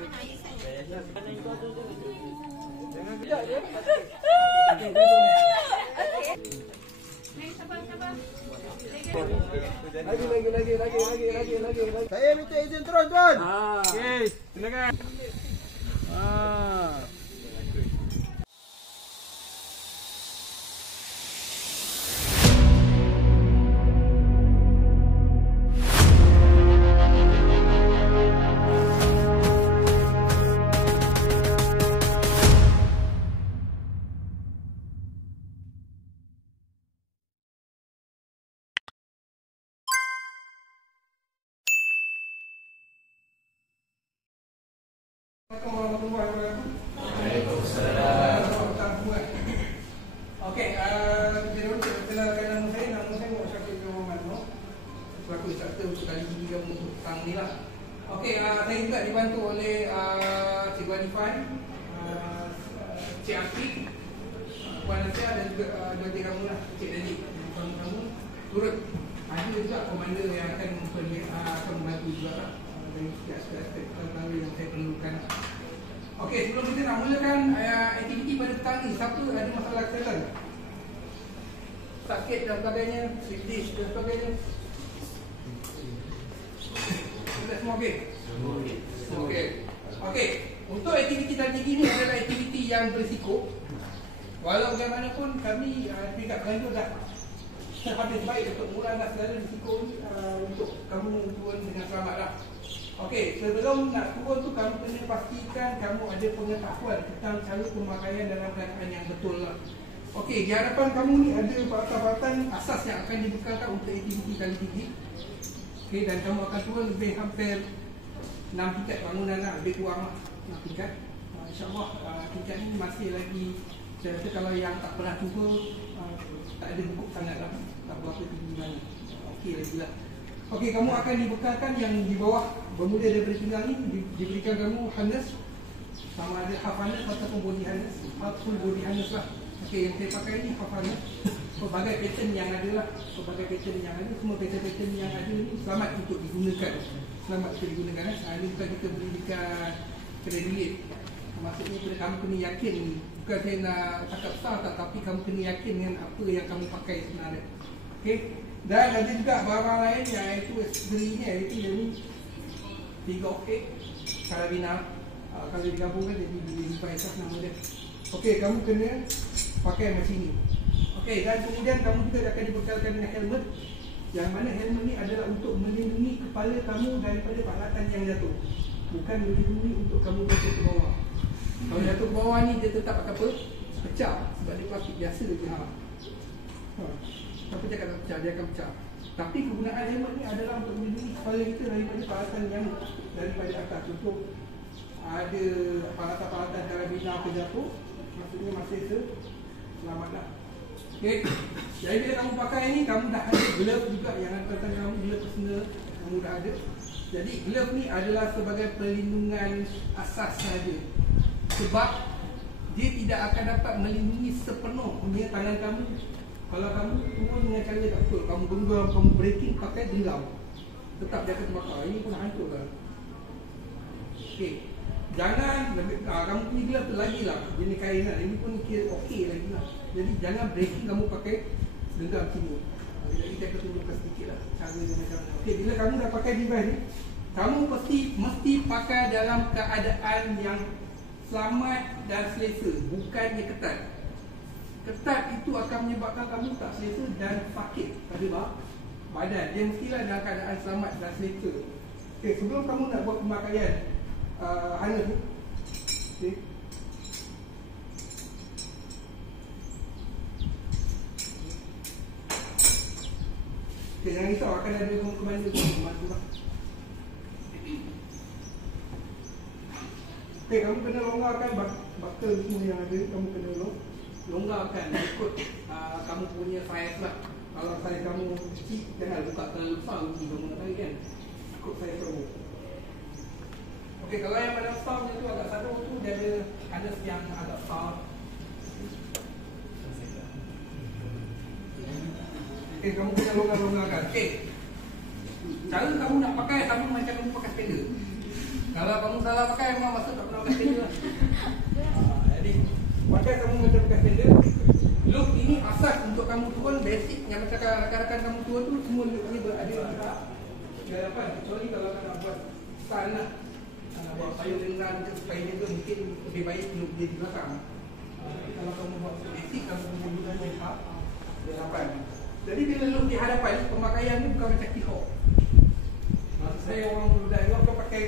Jangan kejap je. Lagi. Saya minta izin turun. Okey, silakan. Assalamualaikum warahmatullahi wabarakatuh. Waalaikumsalam. Okey, jadi untuk perkenalkan nama saya Muhammad Syakir bin Muhammad Noh. Selaku instruktur untuk kali ini kamu untuk petang ni lah. Okey, saya juga dibantu oleh Cikgu Anifan, Cik Afiq, Puan Nasya dan juga adik kamu lah, Cik Dadi. Kamu turut ada juga komander yang akan membantu juga lah. Dari aspek-aspek tertentu yang saya perlukan. Okey, sebelum kita nak mulakan aktiviti pada petang ni, siapa ada masalah kesihatan? Sakit dan sebagainya, sleep dish dan sebagainya. Kita semua okey? Semua okey. Okey, untuk aktiviti tadi ni adalah aktiviti yang berisiko. Walau bagaimanapun kami peringkat penganjur dah habis baik untuk murahkan segala risiko untuk kamu turun dengan selamat lah. Okey, sebelum nak turun tu kamu kena pastikan kamu ada pengetahuan tentang cara pemakaian dalam keadaan yang betul lah. Okey, di hadapan kamu ni ada peralatan-peralatan asas yang akan dibekalkan untuk aktiviti kali ini. Okey, dan kamu akan turun lebih hampir 6 tingkat bangunan lah, lebih kurang lah 6 tingkat. InsyaAllah tingkat ni masih lagi, saya rasa kalau yang tak pernah cuba tak ada bukuk sangat lah, tak berapa tinggi mana. Okey lagi lah. Okey, kamu akan dibekalkan yang di bawah bermula daripada pinggang ni, diberikan kamu harness, sama ada half harness ataupun body harness, full body harness lah. Okey, yang saya pakai ni half harness. Pelbagai pattern yang ada lah, semua pattern yang ada ni selamat untuk digunakan. Ini bukan kita berikan kredit. Maksudnya kamu kena yakin, bukan saya nak cakap besar tak, tapi kamu kena yakin dengan apa yang kamu pakai sebenarnya. Okey. Dan ada juga barang lain yang itu berinya, iaitu yang ni 3 okey karabina. Kalau digabungkan jadi device nama dia. Okey, kamu kena pakai macam ni. Okey, dan kemudian kamu juga akan dibekalkan dengan helmet, yang mana helmet ni adalah untuk melindungi kepala kamu daripada peralatan yang jatuh, bukan melindungi untuk kamu jatuh ke bawah. Kalau jatuh ke bawah ni dia tetap akan pecah sebab dia plastik biasa je. Apa cakap tak pecah, dia akan pecah. Tapi kegunaan helmet ni adalah untuk melindungi kepala kita daripada peralatan yang daripada atas. Contoh ada peralatan karabina terjatuh, maksudnya masih selamatlah. Okey. Jadi bila kamu pakai ni, kamu dah ada glove juga yang antara kamu, glove personal kamu dah ada. Jadi glove ni adalah sebagai perlindungan asas saja. Sebab dia tidak akan dapat melindungi sepenuhnya tangan kamu. Kalau kamu turun dengan cara tak betul, kamu genggam, kamu braking pakai genggam, tetap dia akan terbakar. Ini pun hancur kan. Okey. Jangan kamu punya glove tu lagi lah, jenis kain lah. Ini pun kira okey lagi lah. Jadi jangan braking kamu pakai genggam sini. Jadi saya akan tunjukkan sedikit lah cara dia macam mana. Okey, bila kamu dah pakai device ni, kamu mesti pakai dalam keadaan yang selamat dan selesa, bukannya ketat. Ketat itu akan menyebabkan kamu tak selesa dan sakit pada badan. Dia mestilah dalam keadaan selamat dan selesa. Okey, sebelum kamu nak buat pemakaian harness ni, okey, jangan risau, akan ada komander membantu lah. Okey, kamu kena longgarkan buckle semua yang ada, kamu kena longgarkan ikut kamu punya saiz lah. Kalau saiz kamu kecil, jangan buka terlalu besar, rugi kamu nak tarik kan. Ikut saiz kamu. Okey, kalau yang pada besar macam tu agak satu tu, dia ada harness yang agak besar. Okey, kamu kena longgarkan. Okey, cara kamu nak pakai sama macam kamu pakai spender. Kalau kamu salah pakai, memang masuk tak pernah pakai sender. Jadi pakai kamu macam pakai sender. Loop ini asas untuk kamu turun basic yang macam rakan-rakan kamu turun tu semua loop ni berada di hadapan. Kecuali kalau nak buat style nak buat payung lengan ke supaya dia mungkin lebih baik loop dia di belakang. Kalau kamu buat basic, kamu guna make-up di hadapan. Jadi bila loop di hadapan, pemakaian ni bukan macam keyhole. Maksud saya orang muda ni kau pakai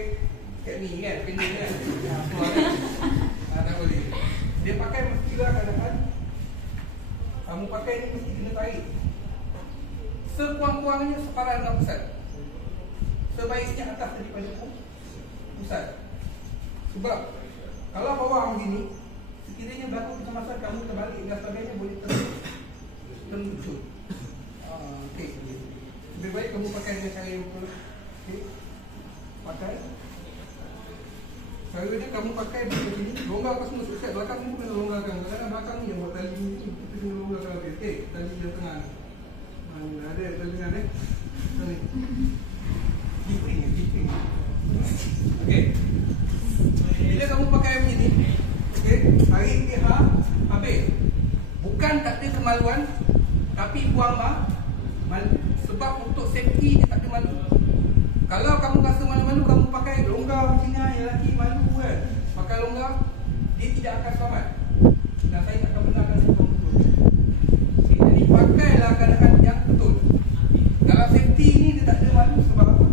kat ni kan, pendek kan. Tak boleh. Dia pakai mesti juga kat depan. Kamu pakai ni mesti kena tarik. Sekurang-kurangnya separuh 6%. Sebaiknya atas daripada pusat. Sebab kalau bawah begini, sekiranya berlaku kecemasan kamu terbalik dan sebagainya boleh terlucut. Okey. Lebih baik kamu pakai dengan cara yang betul. Okey. Pakai. Kalau dia kamu pakai begini, longgar apa semua sukses. Belakang ni kena longgarkan. Kadang-kadang belakang ni yang buat tali ni, kita kena longgarkan habis. Okey, tali yang tengah ni. Mana ada tali tengah ni? Ni. Keeping. Okey. Bila kamu pakai begini, okey, tarik ke habis. Bukan tak ada kemaluan, tapi buang malu. Sebab untuk safety dia tak ada malu. Kalau kamu rasa malu-malu, kamu pakai longgar macam ni, yang lelaki malu kan. Pakai longgar, dia tidak akan selamat. Dan saya tak akan benarkan itu betul. Okay, jadi pakailah keadaan yang betul. Kalau safety ni dia tak ada malu sebab apa?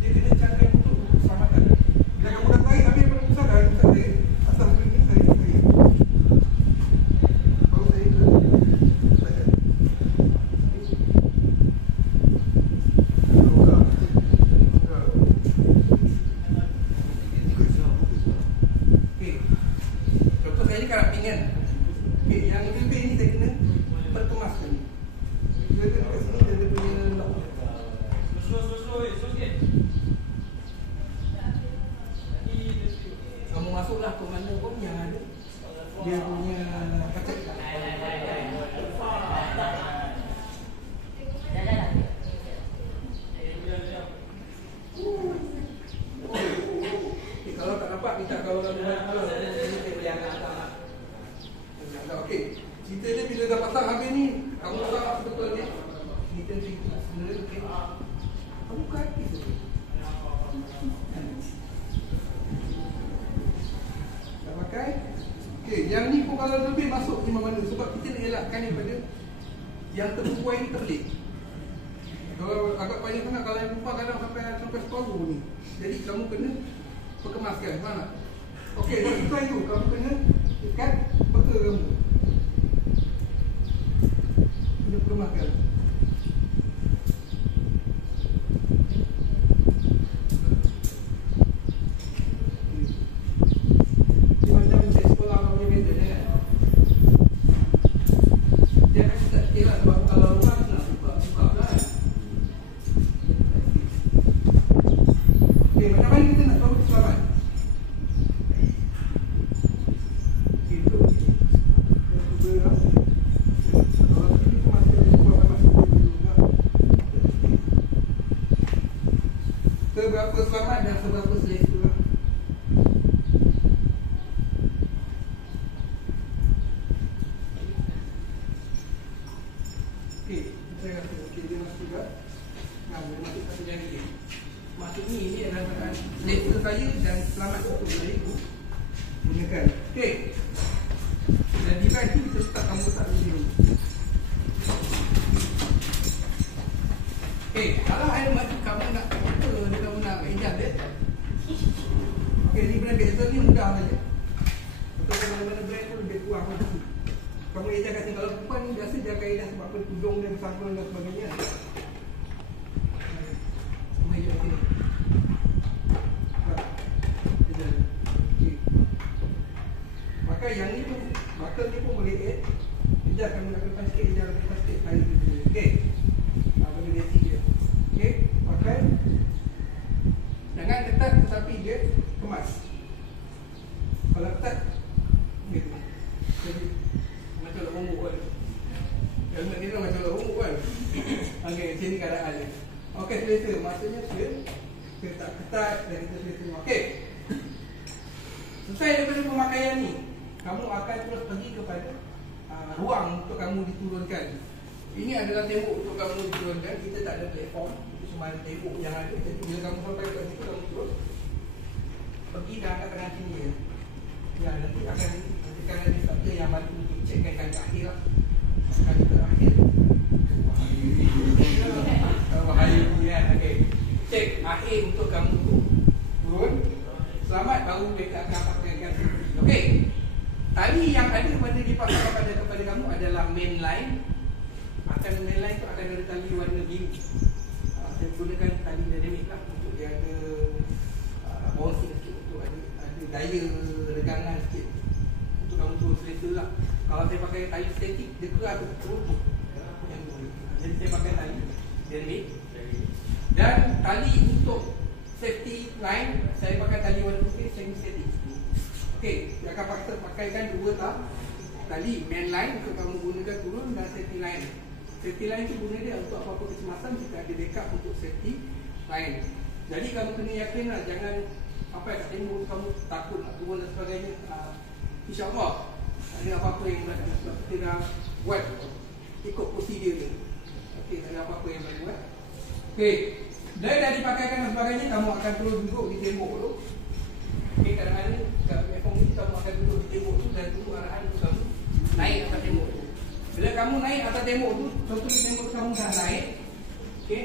Dia kena cara yang betul untuk keselamatan. Bila kamu dah tarik habis pada pusat dah, pusat saya asal boleh ni saya. Baru saya ke baca. Contoh saya ni karat pinggan. Okay, yang lebih ni saya kena perkemaskan. Dia ada kat sini, dia ada punya lock. Kamu masuklah ke mana pun yang ada dia punya kacat. Kalau tak dapat, minta kawan-kawan boleh angkat. Okey, cerita dia bila dah pasang habis ni, kamu pasang sebetulnya kita sebenarnya okey. Kamu kaki tu. Dah pakai? Okey, yang ni pun kalau lebih masuk di mana sebab kita nak elakkan daripada yang terbuai ni terlik. Kalau agak panjang sangat, kalau yang perempuan kadang sampai separuh ni. Jadi kamu kena perkemaskan, mana? Okey, dah selesai tu, kamu kena ikat peka kamu. Kena perkemaskan. Dia macam cek sekolah orang punya benda dia kan. Dia kasi tak kira sebab kalau rumah nak buka lah kan. Okey, macam mana kita nak tahu selamat? Itu kalau ini tu masih ada sebuah masih juga. Seberapa selamat dan seberapa selesa lah. Okey, saya rasa okey dia masuk juga. Nah, dia masuk satu jari dia. Maksud ni adalah selesa saya dan selamat untuk saya gunakan. Okey. Dan device tu kita start kamu letak dulu. Okey, kalau ada masa kamu nak foto dan kamu nak hijab dia. Okey, ni brand Bezel ni mudah saja. Untuk mana-mana brand pun lebih kurang macam. Kamu hijab kat sini, kalau perempuan ni biasa dia akan hijab sebab apa tudung dia bersangkul dan sebagainya. Kamu hijab sini. Maka yang ni pun, maka ni pun boleh add. Hijab kamu nak lepas sikit, hijab lepas sikit. Hari tu dulu. Okey. Bagi basic dia. Okey. Pakai. Jangan ketat tetapi dia kemas. Kalau ketat, gitu. Jadi, macam lembut kan. Helmet ni macam lembut kan. Okey, sini keadaan dia. Okey, selesa. Maksudnya dia tak ketat dan kita selesa. Okey. pemakaian ni, kamu akan terus pergi kepada ruang untuk kamu diturunkan. Ini adalah tembok untuk kamu diturunkan. Kita tak ada platform, itu cuma ada tembok yang ada. Jadi bila kamu sampai kat situ, kamu terus pergi dan angkat tangan sini ya. Ya, nanti akan ada instructor yang bantu cekkan kali akhir lah. Kali terakhir bahaya ni kan. Okay, cek akhir untuk kamu turun. Selamat, baru mereka akan pakaikan. Okay, tali yang ada dipasang kepada kamu adalah main line. Main line tu akan ada tali warna biru. Saya gunakan tali dinamik lah untuk dia ada bouncing sikit, untuk ada daya regangan sikit untuk kamu turun selesa lah. Kalau saya pakai tali statik, dia keras turun. Jadi saya pakai tali dinamik. Dan tali untuk safety line, saya pakai tali warna putih semi statik. Okey, saya akan pakaikan dua tali main line untuk kamu gunakan turun, dan safety line. Safety line tu guna dia untuk apa-apa kecemasan, kita ada backup untuk safety line. Jadi kamu kena yakin lah, jangan sampai kat tembok kamu takut nak turun dan sebagainya. InsyaAllah ada apa-apa yang berlaku, sebab kita dah buat ikut prosedur dia. Okey, tak ada apa-apa yang boleh buat. Okey, dah dipakaikan dan sebagainya, kamu akan terus duduk di tembok tu. Okey, kadang-kadang kat platform ni kamu akan duduk di tembok tu dan tunggu arahan tu kamu naik atas tembok tu. Bila kamu naik atas tembok tu, contohnya tembok kamu dah naik. Okey,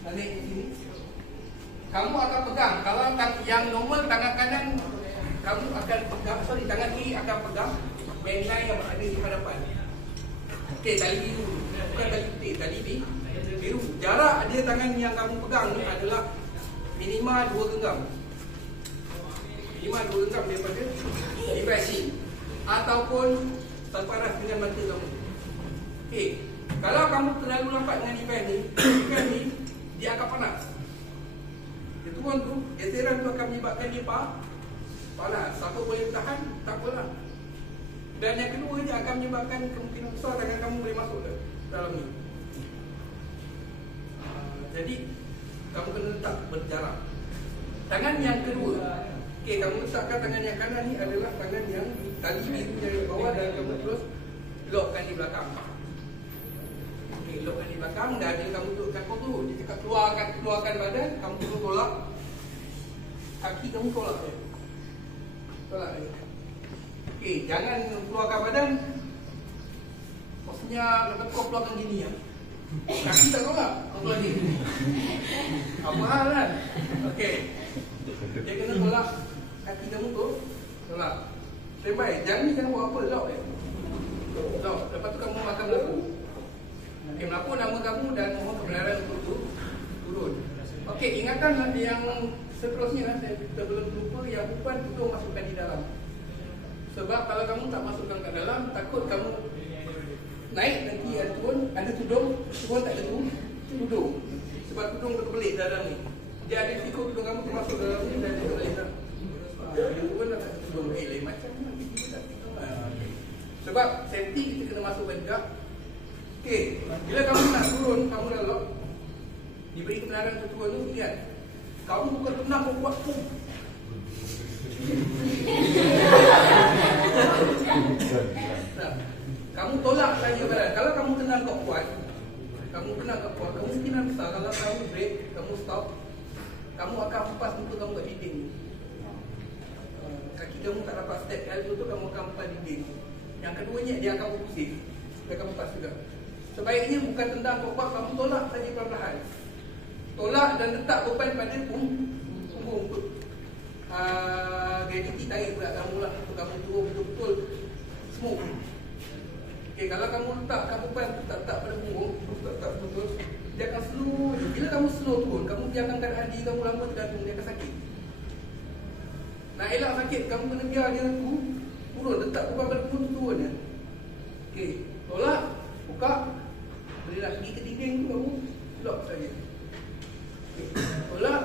dah naik di sini, kamu akan pegang. Kalau yang normal, tangan kanan kamu akan pegang, tangan kiri akan pegang main line yang ada di hadapan. Okey, tali biru, bukan tali putih, tali biru. Jarak dia tangan yang kamu pegang ni adalah minima 2 genggam. Minima 2 genggam daripada device ni, ataupun terparas dengan mata kamu. Okey, kalau kamu terlalu lambat dengan device ni, dia akan panas. Dia turun tu, geseran tu akan menyebabkan dia panas. Siapa boleh tahan, tak apalah. Dan yang kedua, dia akan menyebabkan kemungkinan besar tangan kamu boleh masuk ke dalam ni. Jadi kamu kena letak berjarak. Tangan yang kedua, okey, kamu letakkan tangan yang kanan ni adalah tangan yang tali biru dari bawah, dan kamu terus lockkan di belakang. Okey, lockkan di belakang. Dan bila kamu dudukkan kau tu, dia cakap keluarkan badan, kamu terus tolak kaki, kamu tolak dia. Tolak dia. Okey, jangan keluarkan badan. Maksudnya lepas kau keluarkan gini ya. Kaki tak tolak, kau tolak ni. Apa hal kan? Okey, dia kena tolak kaki kamu tu, tolak. Terbaik, jangan ni jangan buat apa, lock dia. Lock, lepas tu kamu akan melaku. Okey, melaku nama kamu dan mohon kebenaran untuk turun. Okey, ingatan yang seterusnya, kita belum lupa yang umpan tutup masukkan di dalam. Sebab kalau kamu tak masukkan ke dalam, takut kamu naik nanti ada tudung, turun tak ada tudung. Sebab tudung terbelit dalam ni. Dia ada risiko tudung kamu termasuk dalam ni dan dia terbelit dah. Dia turun tak ada tudung, lain macam mana kita tak tudung. Sebab safety kita kena masukkan juga. Okey, bila kamu nak turun, kamu dah lock, diberi kebenaran untuk turun tu, lihat. Kamu bukan tenang buat pum. Kamu tolak saja badan. Kalau kamu tenang kau kuat, kamu mungkin besar. Kalau kamu break, kamu stop, kamu akan lepas muka kamu kat dinding. Kaki kamu tak dapat step kali tu, kamu akan lepas dinding. Yang keduanya, dia akan pusing. Supaya kamu lepas juga. Sebaiknya bukan tendang kau kuat, kamu tolak saja perlahan. Tolak dan letak beban pada punggung tu. Gravity tarik pula kamu lah untuk kamu turun betul-betul smooth. Okay, kalau kamu letakkan beban tak pada punggung, tak betul, dia akan slow je. Bila kamu slow turun, kamu biarkan keadaan diri kamu lama tergantung, dia akan sakit. Nak elak sakit, kamu kena biar dia turun, letak beban pada punggung turun je. Okay, tolak, buka, berilah pergi ke dinding tu, kamu lock saja. Okay, tolak,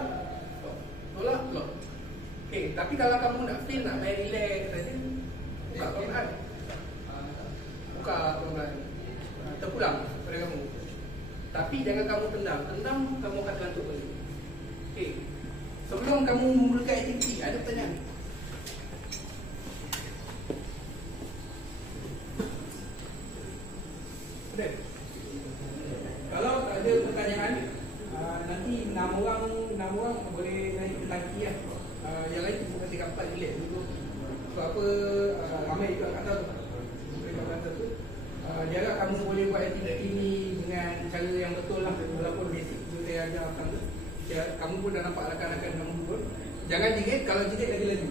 lock. Okay, tapi kalau kamu nak feel, nak main relax saja, buka perlahan. Buka perlahan. Terpulang pada kamu. Tapi jangan kamu tendang. Tendang, kamu akan tergantuk balik. Okay, sebelum kamu memulakan aktiviti, ada pertanyaan? tingkat 4 bilik dulu. Sebab apa ramai juga kat atas tu. Kat atas tu. Dia harap kamu boleh buat aktiviti ini dengan cara yang betul lah. Walaupun basic tu saya ajar kamu. Kamu pun dah nampak rakan-rakan kamu pun. Jangan jerit, kalau jerit lagi-lagi.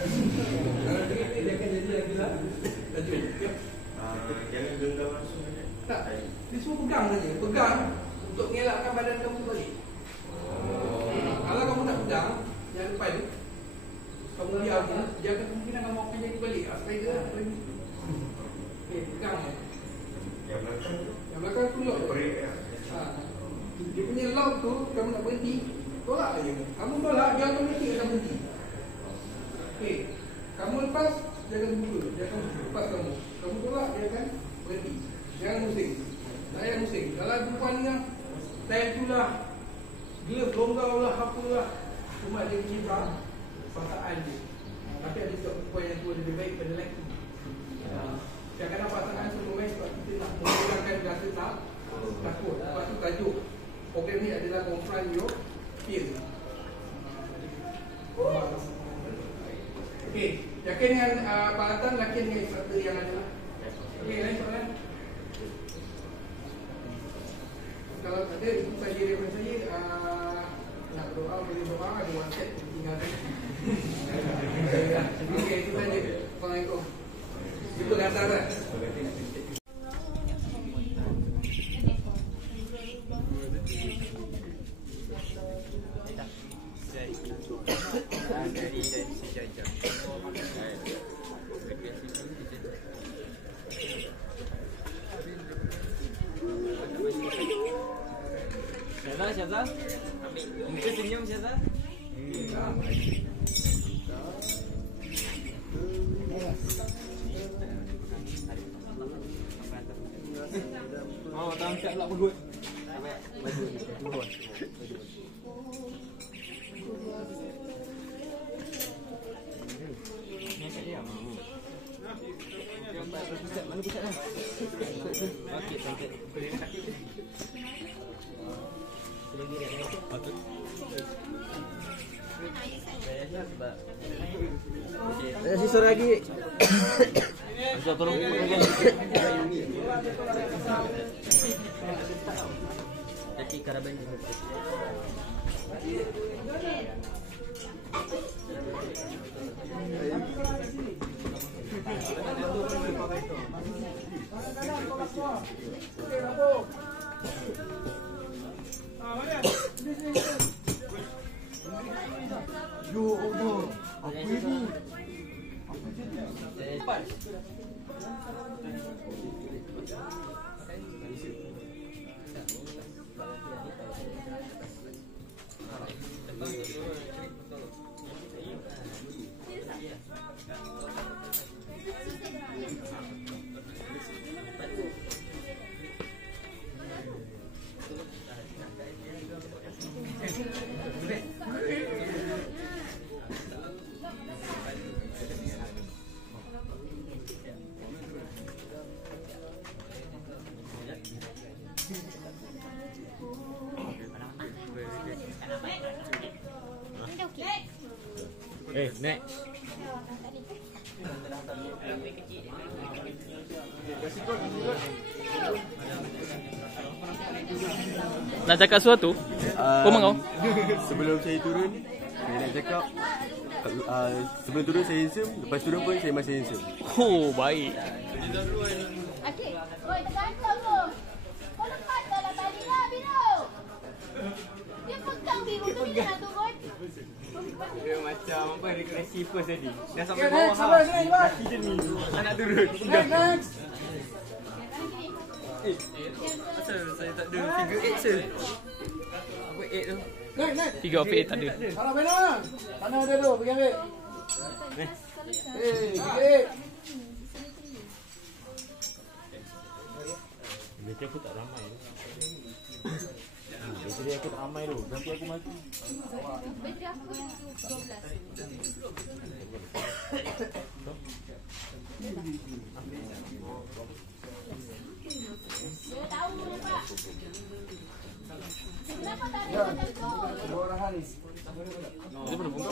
Kalau jerit dia akan jadi lagi lah. Laju. Jangan genggam langsung. Tak, dia semua pegang saja. Pegang untuk mengelakkan badan kamu balik. Kalau kamu tak pegang, yang depan ni, kamu biar je, dia akan kemungkinan kamu akan jadi balik. Supaya dia lah. Okey, pegang. Yang belakang tu lock. Dia punya lock tu, kamu nak berhenti, tolak je. Kamu tolak, dia automatik akan berhenti. Okey, kamu lepas, dia akan buka. Dia akan lepas kamu. Kamu tolak, dia akan berhenti. Jangan musing. Saya musing. Kalau perempuan ni time tu lah, glove longgau lah, apalah. Cuma dia punya pasangan dia. Tapi ada juga perempuan yang tua lebih baik pada lelaki. Kadang-kadang pasangan semua baik sebab kita nak menghilangkan rasa takut. Lepas tu tajuk program ni adalah confront your fear. Okey, yakin dengan peralatan, yakin dengan instructor yang ada lah. Okey, lain soalan? Kalau tak ada, itu saja daripada saya. Nak berdoa, boleh doa, ada WhatsApp, tinggalkan. Okey, itu saja. Assalamualaikum. Jumpa kat atas kan? Syazah, muka senyum Syazah. Oh, tak angkat pula perut. Ni angkat dia. Mana pusat dah? Okey, angkat. Patut. Sisa lagi. Bisa tolong pegang. Kaki karaban juga. Yo, apa ini? Next. Nak cakap sesuatu? Kau Sebelum saya turun, saya nak cakap sebelum turun saya handsome, lepas turun pun saya masih handsome. Oh, baik. Okey. Oi, tergantung tu. Kau lepas dalam tali lah, Biru. Dia pegang Biru tu, dia nak turun. Dia macam apa, regresi first tadi. Dah sampai Okay, bawah. next, sabar sini, Iwan. Kaki je ni. Tak nak turun. Next. Asal saya tak ada figure 8 je. Apa 8 tu? Next. Figure of 8 tak ada. Mana benar? Mana ada tu? Pergi ambil. Figure 8. Nanti aku tak ramai. Nanti aku tak ramai tu. Nanti aku mati. Bateri aku 12. Dia tahu nampak. Kenapa tak ada macam tu? Dua orang hari. Dia pernah buka.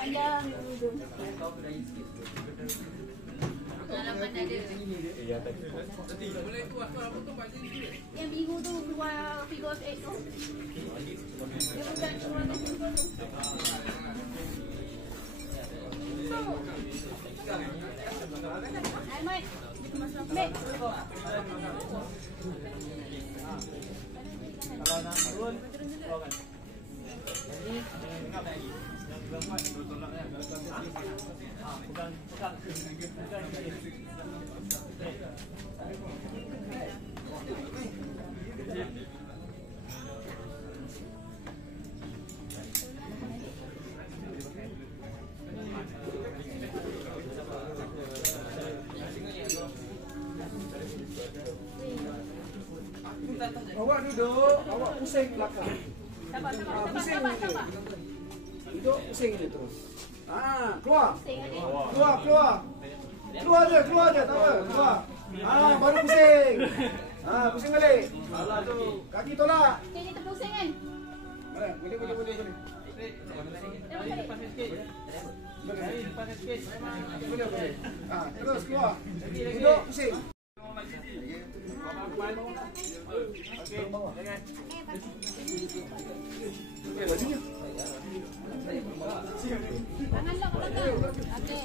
Panjang. Pengalaman ada. Yang minggu tu keluar figure 8 tu. Dia bukan keluar figure tu. Hai Mat. Mat. Kalau nak turun, keluarkan. Jadi, enggak lagi. Bukan. Awak duduk, awak pusing belakang. Sabar. Duduk, pusing je terus. Keluar. Pusing Keluar je, tak apa. Keluar. Baru pusing. Pusing balik. Alah tu, kaki tolak. Dia terpusing kan? Boleh. Boleh. Terus keluar. Duduk, pusing. Tangan lock belakang. Okey.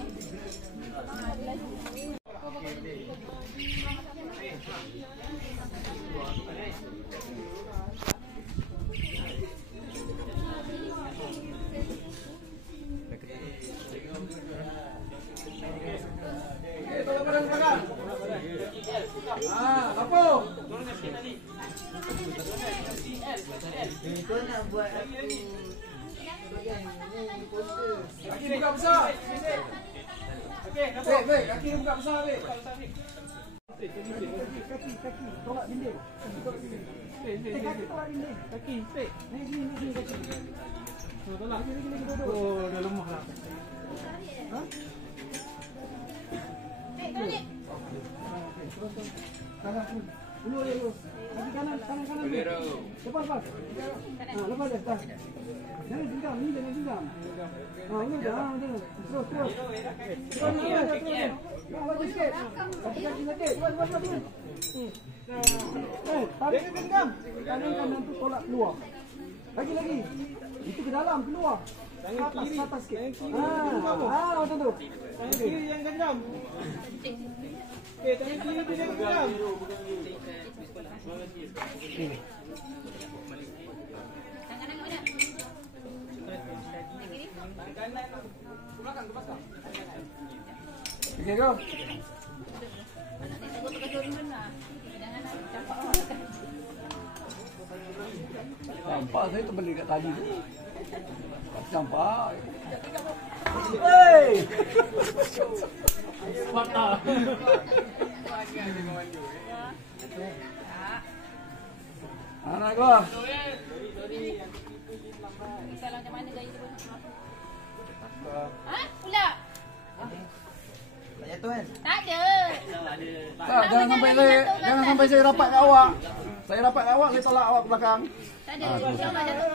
Tolak badan belakang. Apa? Kau nak buat aku Kaki buka besar. Okey, kaki buka besar weh. Kaki tolak dinding. Kaki tolak dinding. Kaki. Ni kaki. Tolak lagi duduk. Oh, dah lemah lah. Tarik. Kanan pun. Lurus. Kaki kanan. Lepas. Lepas dah. Jangan genggam, ni jangan genggam. Udah. Terus. Laju sikit. Kaki sakit. Buat. Tarik ke genggam. Kanan tu tolak keluar. Lagi. Itu ke dalam keluar. Tangan kiri atas sikit. Macam tu. Tangan kiri yang genggam. Tangan kiri tu yang genggam. Tangan mana? Kiri. Belakang ke pasang. Okey, go. Anak ni takut turun lah. Jangan campak orang. Campak saya terbeli kat tadi tu. Campak. Hei! Patah. Anak gua. Salah macam mana gaya tu? Pula? tak jatuh kan? Tak ada. Tak, jangan sampai saya rapat kat awak. Saya rapat kat awak, saya tolak awak ke belakang. Tak ada. InsyaAllah jatuh.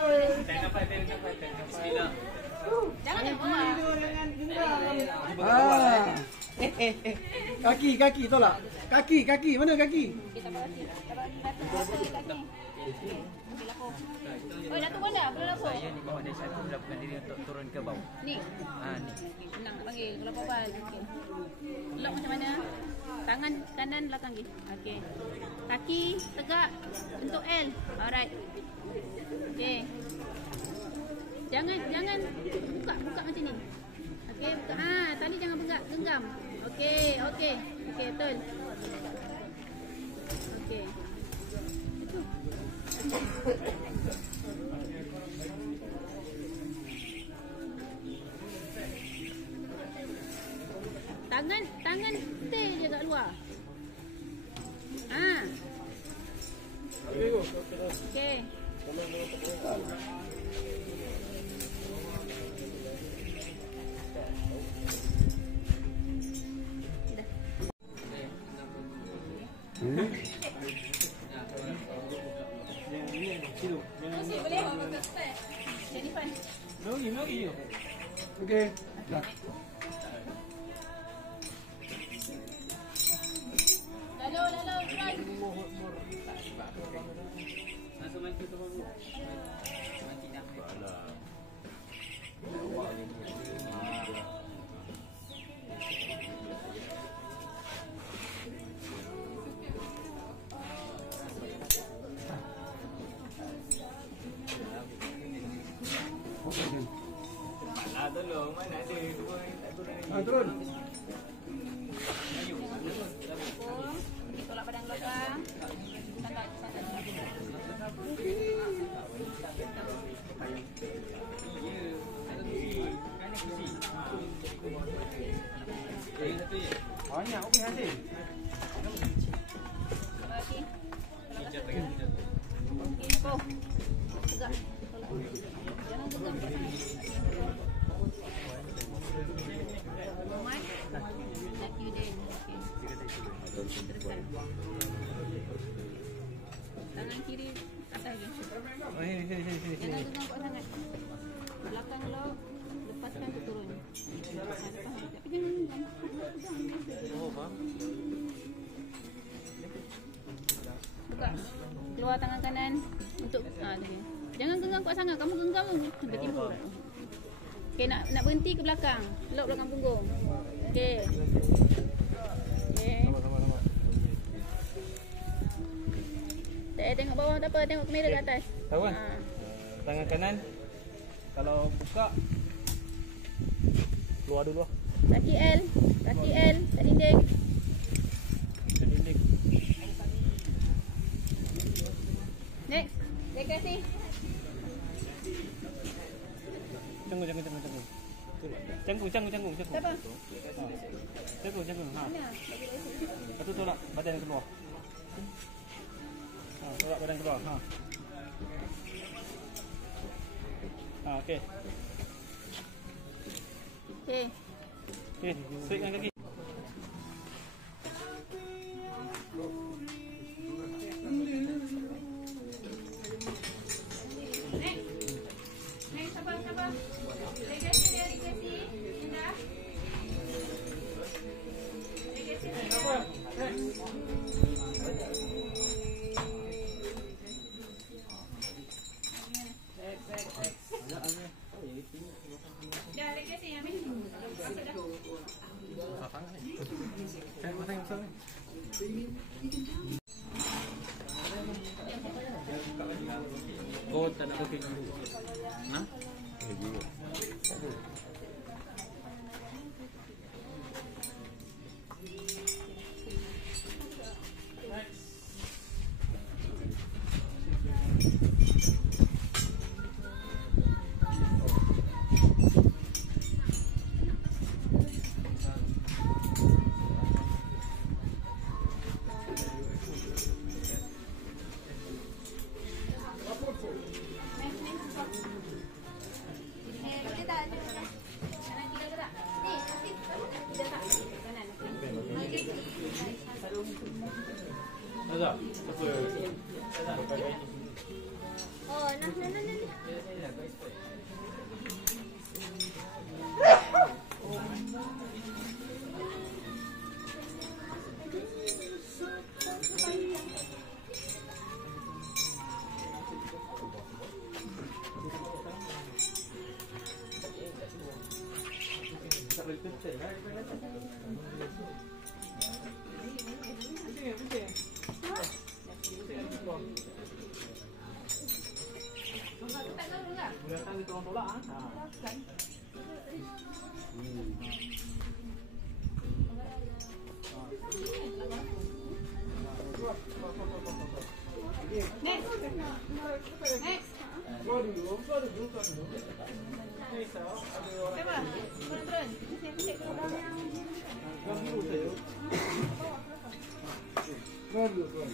Jangan buat. Kaki tolak. Kaki, mana kaki? Kita berhati. Kaki. Oh, dah turun dah? Belum lapor? Saya di bawah desa itu melakukan diri untuk turun ke bawah. Ni? Ni. Senang nak panggil. Kalau apa-apa. Okey. Lock macam mana? Tangan kanan belakang ke? Okey. Kaki tegak bentuk L. Alright. Okey. Jangan buka macam ni. Okey, buka. Tali jangan genggam. Okey, betul. Okey. Itu. Tangan stay je kat luar. Ah. Okey. Boleh buat step. Jadi fun. Okey. Lalu, run. Tolong, mana ada dua tak turun lagi. Turun. Tolak badan belakang. Sangat. Banyak okey hasil. Lagi. Okey, go. Tegak. Jangan tegang kat sana. Mat. Lagi then. Okey. Teruskan. Tangan kiri atas lagi. Jangan tegang kuat sangat. Belakang lock. Lepaskan tu turun. Tapi jangan tegang. Buka. Keluar tangan kanan untuk tadi. Jangan genggam kuat sangat. Kamu genggam tiba-tiba. Okey, nak berhenti ke belakang. Lock belakang punggung. Okey. Okey. Tengok bawah tak apa, tengok kamera ke atas. Tahu kan? Tangan kanan kalau buka keluar dulu lah. Kaki L kat dinding. Next. Dekati. Canggung. Siapa? Canggung. Ha. Mana? Lepas tu tolak badan keluar. Ha, tolak badan keluar. Ha. Ha, okey. Okey. Okey, straightkan kaki. Next, siapa? Dekati. Indah. Dah, dekati Amin. Kau tak nak kaki dulu. Ha? Ada. Oh, nah. Next. Next. Keluar dulu. Siapa? Turun. Siap-siap. Keluar dulu saya. Keluar dulu.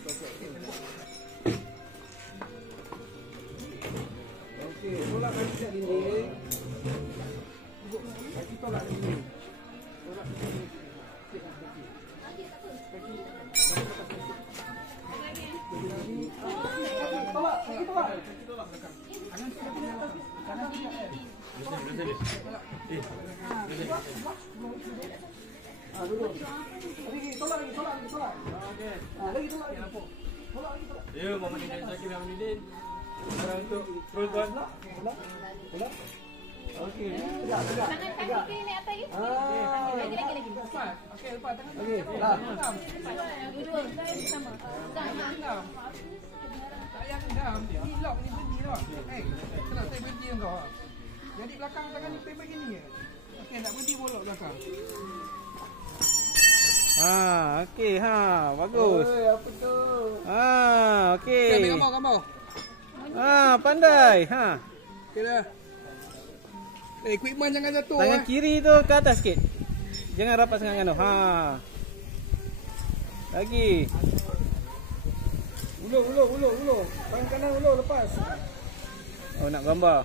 Okey, tolak kaki kat dinding. Kaki tolak dinding. Tolak dinding. Tolak. Duduk. Lagi tolak. Okey. Lagi tolak. Tolak lagi. Ya, Muhammad Din Zakir Hamidin. Sekarang untuk terus tuan. Tolak. Okey. Tegak. Tangan kaki kiri naik atas lagi. Lagi. Lepas. Okey, lepas tangan. Okey. Dah. Dua. Sama. Gendam. Saya gendam. Ni lock ni berhenti tau. Kalau saya berhenti kau. Jadi belakang tangan ni pay begini je. Okey, nak berhenti bolok belakang. Okey, bagus. Apa tu? Okey. Okey, ambil gambar. Pandai. Okey dah. Equipment jangan jatuh. Tangan kiri tu ke atas sikit. Jangan rapat sangat dengan tu. Lagi. Ulur. Tangan kanan ulur lepas. Oh, nak gambar.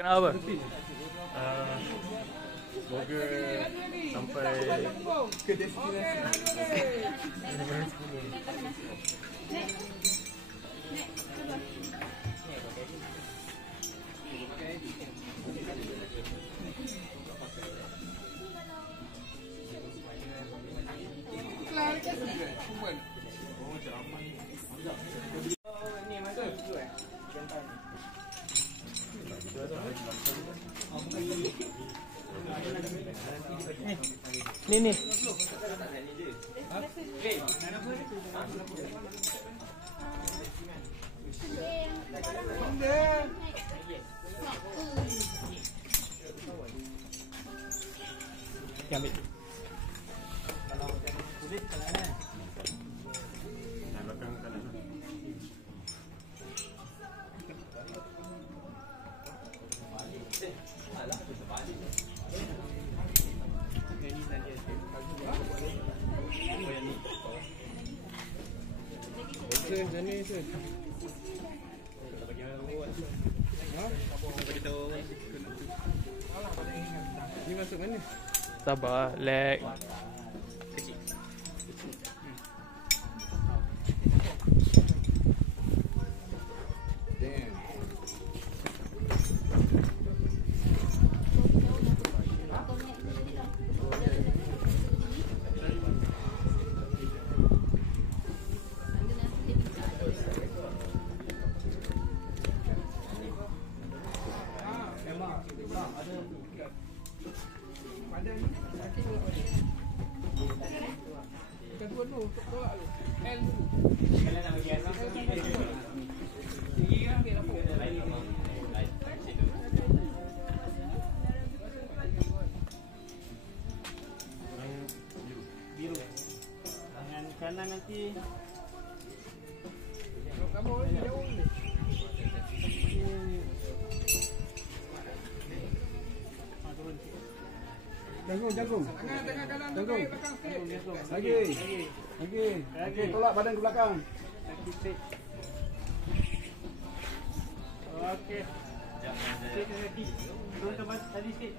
Kenapa? Semoga sampai ke destinasi. Ni. Ambil. Belakang kanan. Ni masuk mana? Sabar, lag. Kedua tu, tolak tu. L dulu. Biru. Tangan kanan nanti. Kamu ni jauh ni. Jagung. Tengah kanan tu Jagung. ke belakang sikit. Lagi. Okey, tolak badan ke belakang. Okey. Sikit lagi. Turunkan tadi sikit.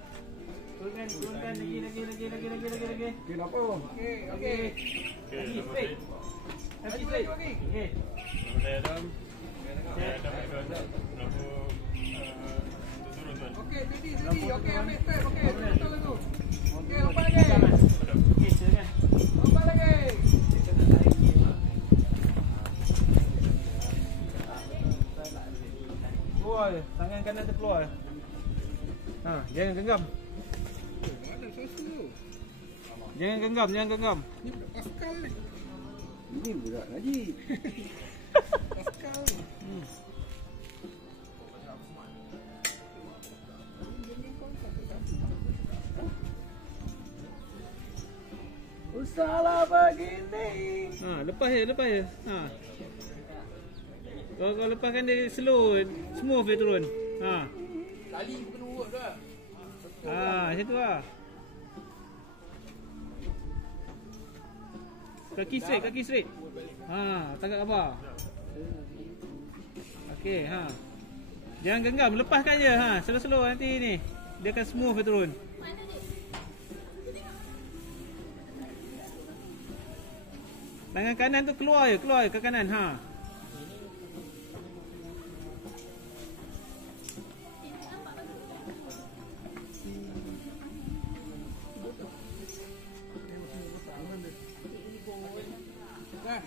Turunkan lagi. Okey, dah apa? Okey. Lagi straight. Lagi straight. Okey. Saya Adam. Turun tuan. Okey, steady. Okey, ambil step. Okey, betul tu. Okey, lompat lagi. Okey, silakan. Lompat lagi. Keluar je. Tangan kanan terkeluar. Jangan genggam. Ada susu. Jangan genggam. Ni Pascal ni. Ini budak lagi. Pascal ni. salah begini. Lepas je. Kau lepaskan dia slow, smooth dia turun. Tali pun kena urut dah. Macam tu lah. Kaki straight. Tangkap kapal. Okey, Jangan genggam, lepaskan je. Slow-slow nanti ni. Dia akan smooth dia turun. Tangan kanan tu keluar ke kanan. Dah,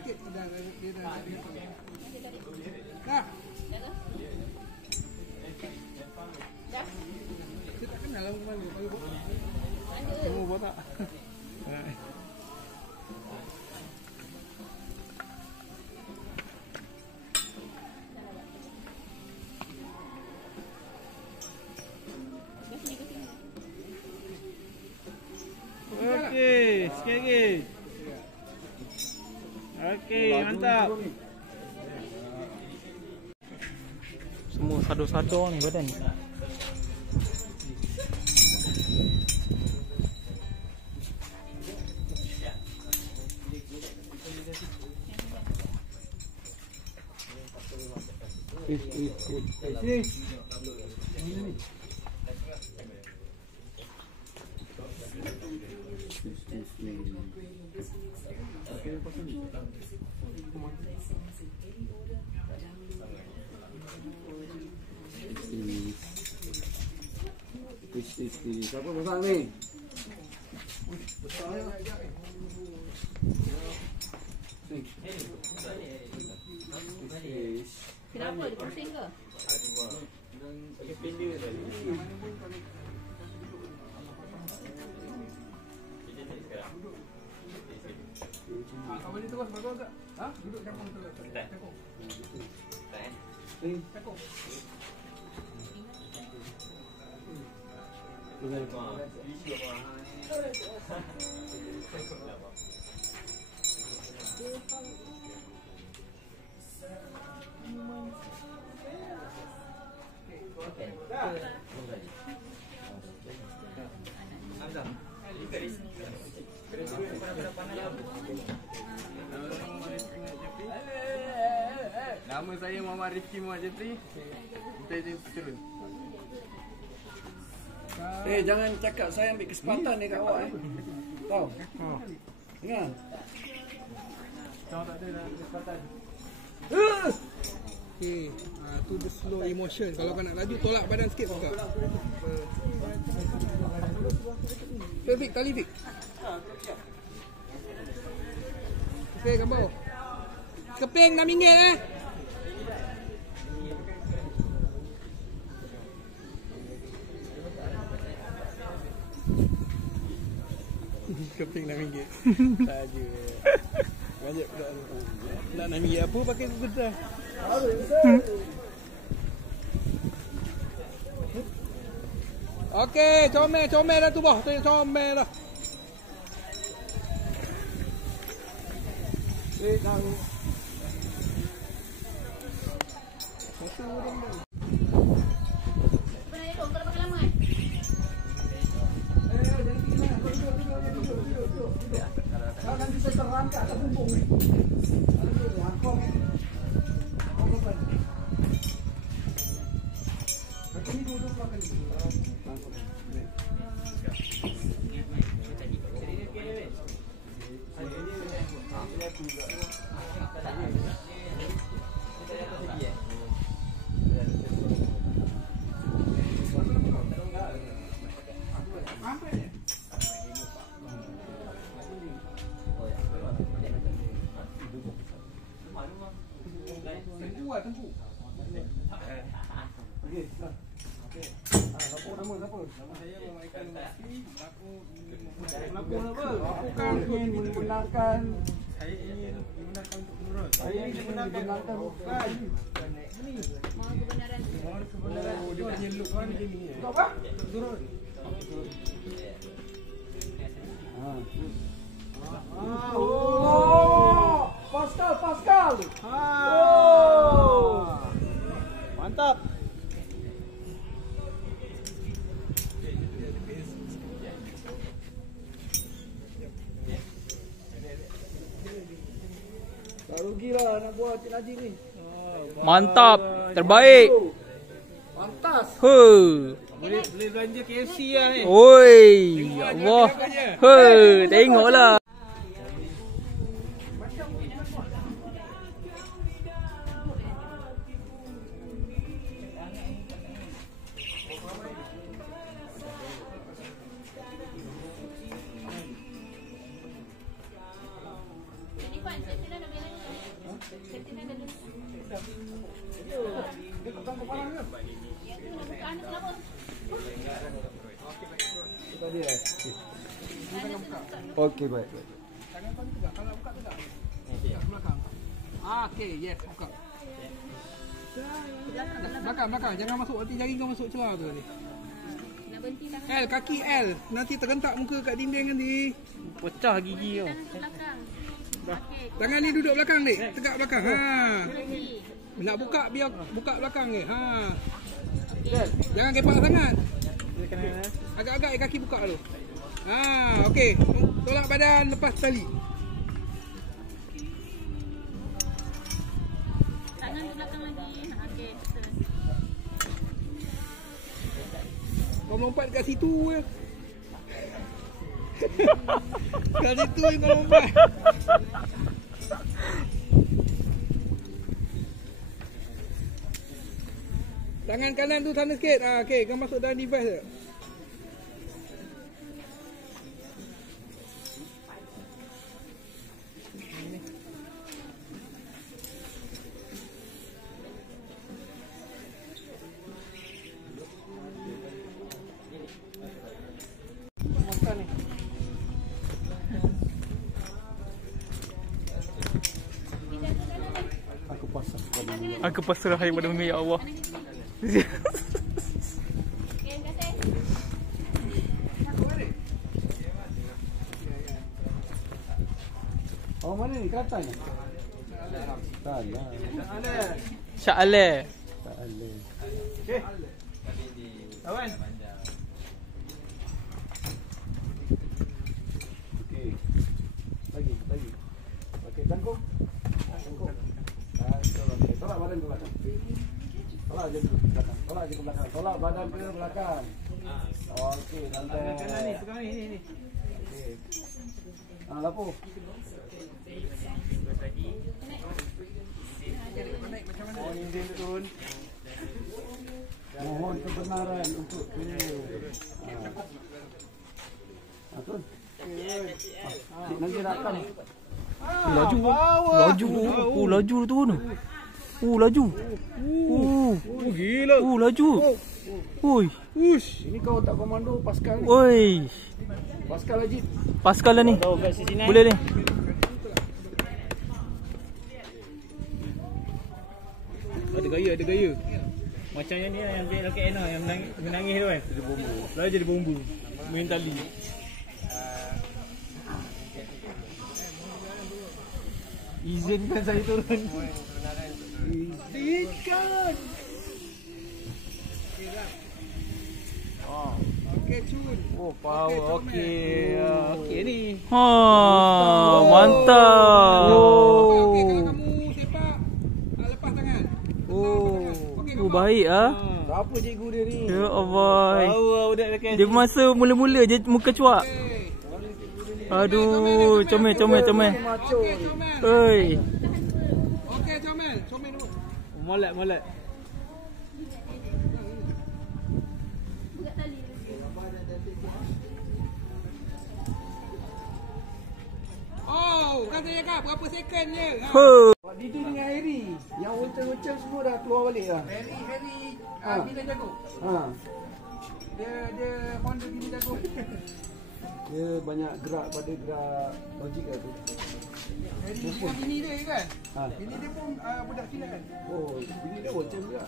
sikit. Dah. Dah. Kita tak kenal lah kemana. Kamu buat tak? Okey, sikit lagi. Okey, mantap. Semua sado-sado ni badan. Siapa pasang ni? Kenapa? Dia pusing ke? Kau boleh terus bagus tak? Duduk cakung terus. Cakung. Cakung. Nama saya Muhammad Rifki Muhammad Jeffrey. Kita turun. Jangan cakap saya ambil kesempatan ni kat awak Tahu? Ingat? Kau tak ada kesempatan. Okey, tu the slow emotion. Kalau kau nak laju, tolak badan sikit buka. Fik, tali Fik. Okey, gambar. Keping RM6 Keping RM6. Saja. Banyak pula. Nak RM6 apa pakai Google. Okey, comel dah tu bah. Comel dah. Tahu. Jangan bisa terangkat ke bumbung ni. Ini duduk makan di sini. Tengku. Okey. Nama siapa? Nama saya Muhammad Ikan Masri. Melakon apa? Aku ingin membenarkan. Saya ingin membenarkan untuk menurut. Saya ingin membenarkan bukan. Ini. Mohon kebenaran. Mohon kebenaran. Dia punya look kan macam ni. Untuk apa? Turun. Oh, Pascal. Mantap. Tak rugilah nak buat Cik Najib ni. Mantap. Terbaik. Pantas. Boleh belanja KFC lah ni. Oi, ya Allah. Tengoklah. Okey, baik. Tangan kau ni tegak. Kalau buka tegak. Tegak ke belakang. Okey, yes, buka. Belakang. Jangan masuk. Nanti jari kau masuk celah tu ni. Nak berhenti tangan. L, kaki L. Nanti tergentak muka kat dinding nanti. Pecah gigi kau. Tangan ke belakang. Okey. Tangan ni duduk belakang ni. Tegak belakang. Ha. Berhenti. Nak buka biar buka belakang ni. Ha. Jangan gepak sangat. Agak-agak kaki buka dulu. Ha, okey. Tolak badan, lepas tali. Tangan ke belakang lagi. Okey. Kau lompat kat situ je. Kat situ je kau lompat. Tangan kanan tu sana sikit. Ha, okey, kau masuk dalam device je. Aku pasrah kepada Mu ya Allah. Okey, terima kasih. Oh, mana ni? Kelantan ni? Tak lah. Syak Ale. Tak ada. Okey. Kawan. Okey. Lagi. Okey, tangkung. Tolak badan ke belakang. Tolak je ke belakang. Tolak badan ke belakang. Okey, santai. Kanan ni, sekarang ni. Okey. Lapu. Oh, ni dia turun. Mohon kebenaran untuk turun. Turun. Cik nanti rakam. Laju turun. Laju. Gila. Laju. Oi. Ini kau tak komando Pascal ni. Oi. Pascal Ajib. Pascal lah ni. Tahu kat sini. Boleh ni. Ada gaya. Macam yang ni lah, yang Loket Anna yang menangis tu kan. Lalu jadi bombu. Main tali. Izinkan saya turun. Izinkan. Okey, cun. Oh, power. Okey. Okey ni. Mantap. Okey, kalau kamu sepak, lepas tangan. Baik ah. Apa cikgu dia ni? Ya Allah. Power budak dekat. Dia masa mula-mula je muka cuak. Aduh, comel. Macho Okey, ni. comel. Oi. Okey, comel dulu. Molat. Oh, kan saya cakap berapa second je. Didi dengan Harry. Yang wencang-wencang semua dah keluar balik dah. Harry bila jago. Dia Honda bila jago. Dia banyak gerak pada gerak logik lah tu. Harry bini dia kan? Ha. Bini dia pun budak Cina kan? Oh, bini dia wencang juga.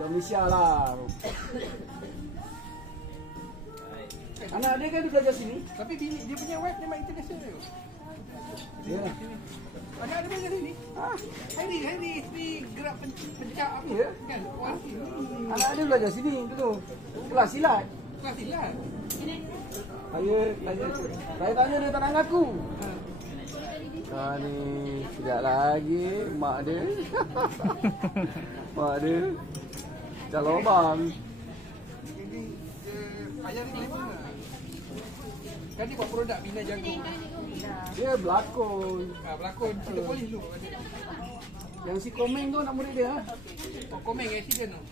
Dah Malaysia lah. Anak dia kan dia belajar sini. Tapi dia punya wife memang international. Ya. Anak dia belajar sini. Hari ni gerak pencak apa Ya. kan? Warsi. Anak dia belajar sini dulu. Kelas silat. Kelas silat. Saya tanya dia tak nak ngaku. Ni tidak lagi mak dia. Mak dia calon bang. Jadi ayah ni mana? Kan dia buat produk Bina Jagung. Dia berlakon. Berlakon cerita polis dulu. Yang si Komeng tu nak murid dia. Komeng accident tu.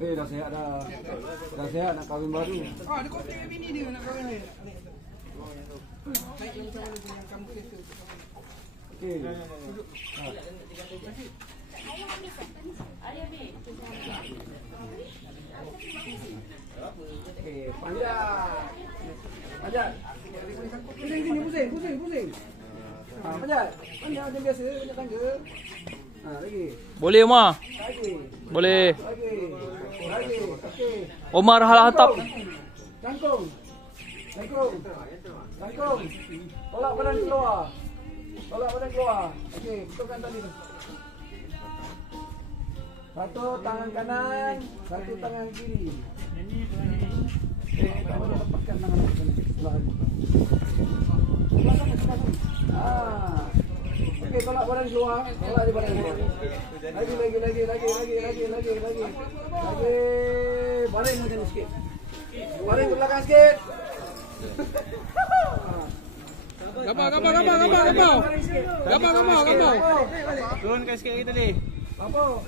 Dah sihat dah. Dah sihat nak kahwin baru. Dia kontak dengan bini dia nak kahwin dia. Naik yang macam mana dengan kamu kereta tu. Okey. Okey, panjat. Pusing. Panjat. Panjat macam biasa, panjat tangga. Lagi. Boleh Umar. Lagi. Boleh. Lagi. Okey. Umar Al-Hattab. Cangkung. Tolak badan keluar. Okey, betulkan tali tu. Satu tangan kanan, satu tangan kiri. Tak boleh lepaskan tangan ke sini. Sebelah ni. Okey, tolak badan keluar. Lagi. Baring macam ni sikit. Baring ke belakang sikit. Gambar. Turunkan sikit lagi tadi. Apa?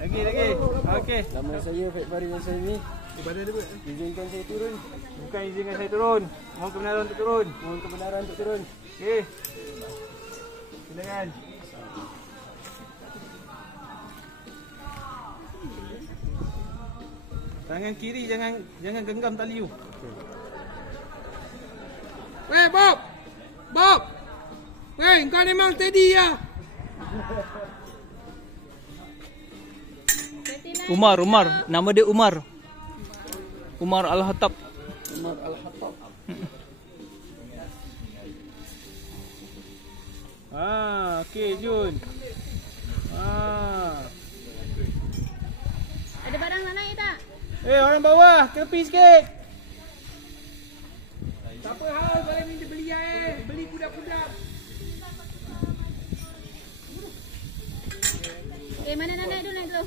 Lagi. Okey. Nama saya Faik Farid Hassan ni. Ibadah dia buat. Izinkan saya turun. Bukan izinkan saya turun. Mohon kebenaran untuk turun. Mohon kebenaran untuk turun. Okey. Silakan. Tangan kiri jangan genggam tali tu. Weh Bob. Weh, kau memang steady ya. Umar. Nama dia Umar. Umar Al-Hattab. Okey Jun. Ada barang nak naik tak? Orang bawah, tepi sikit. Tak apa hal, boleh minta beli air. Beli budak-budak. Mana nak naik dulu?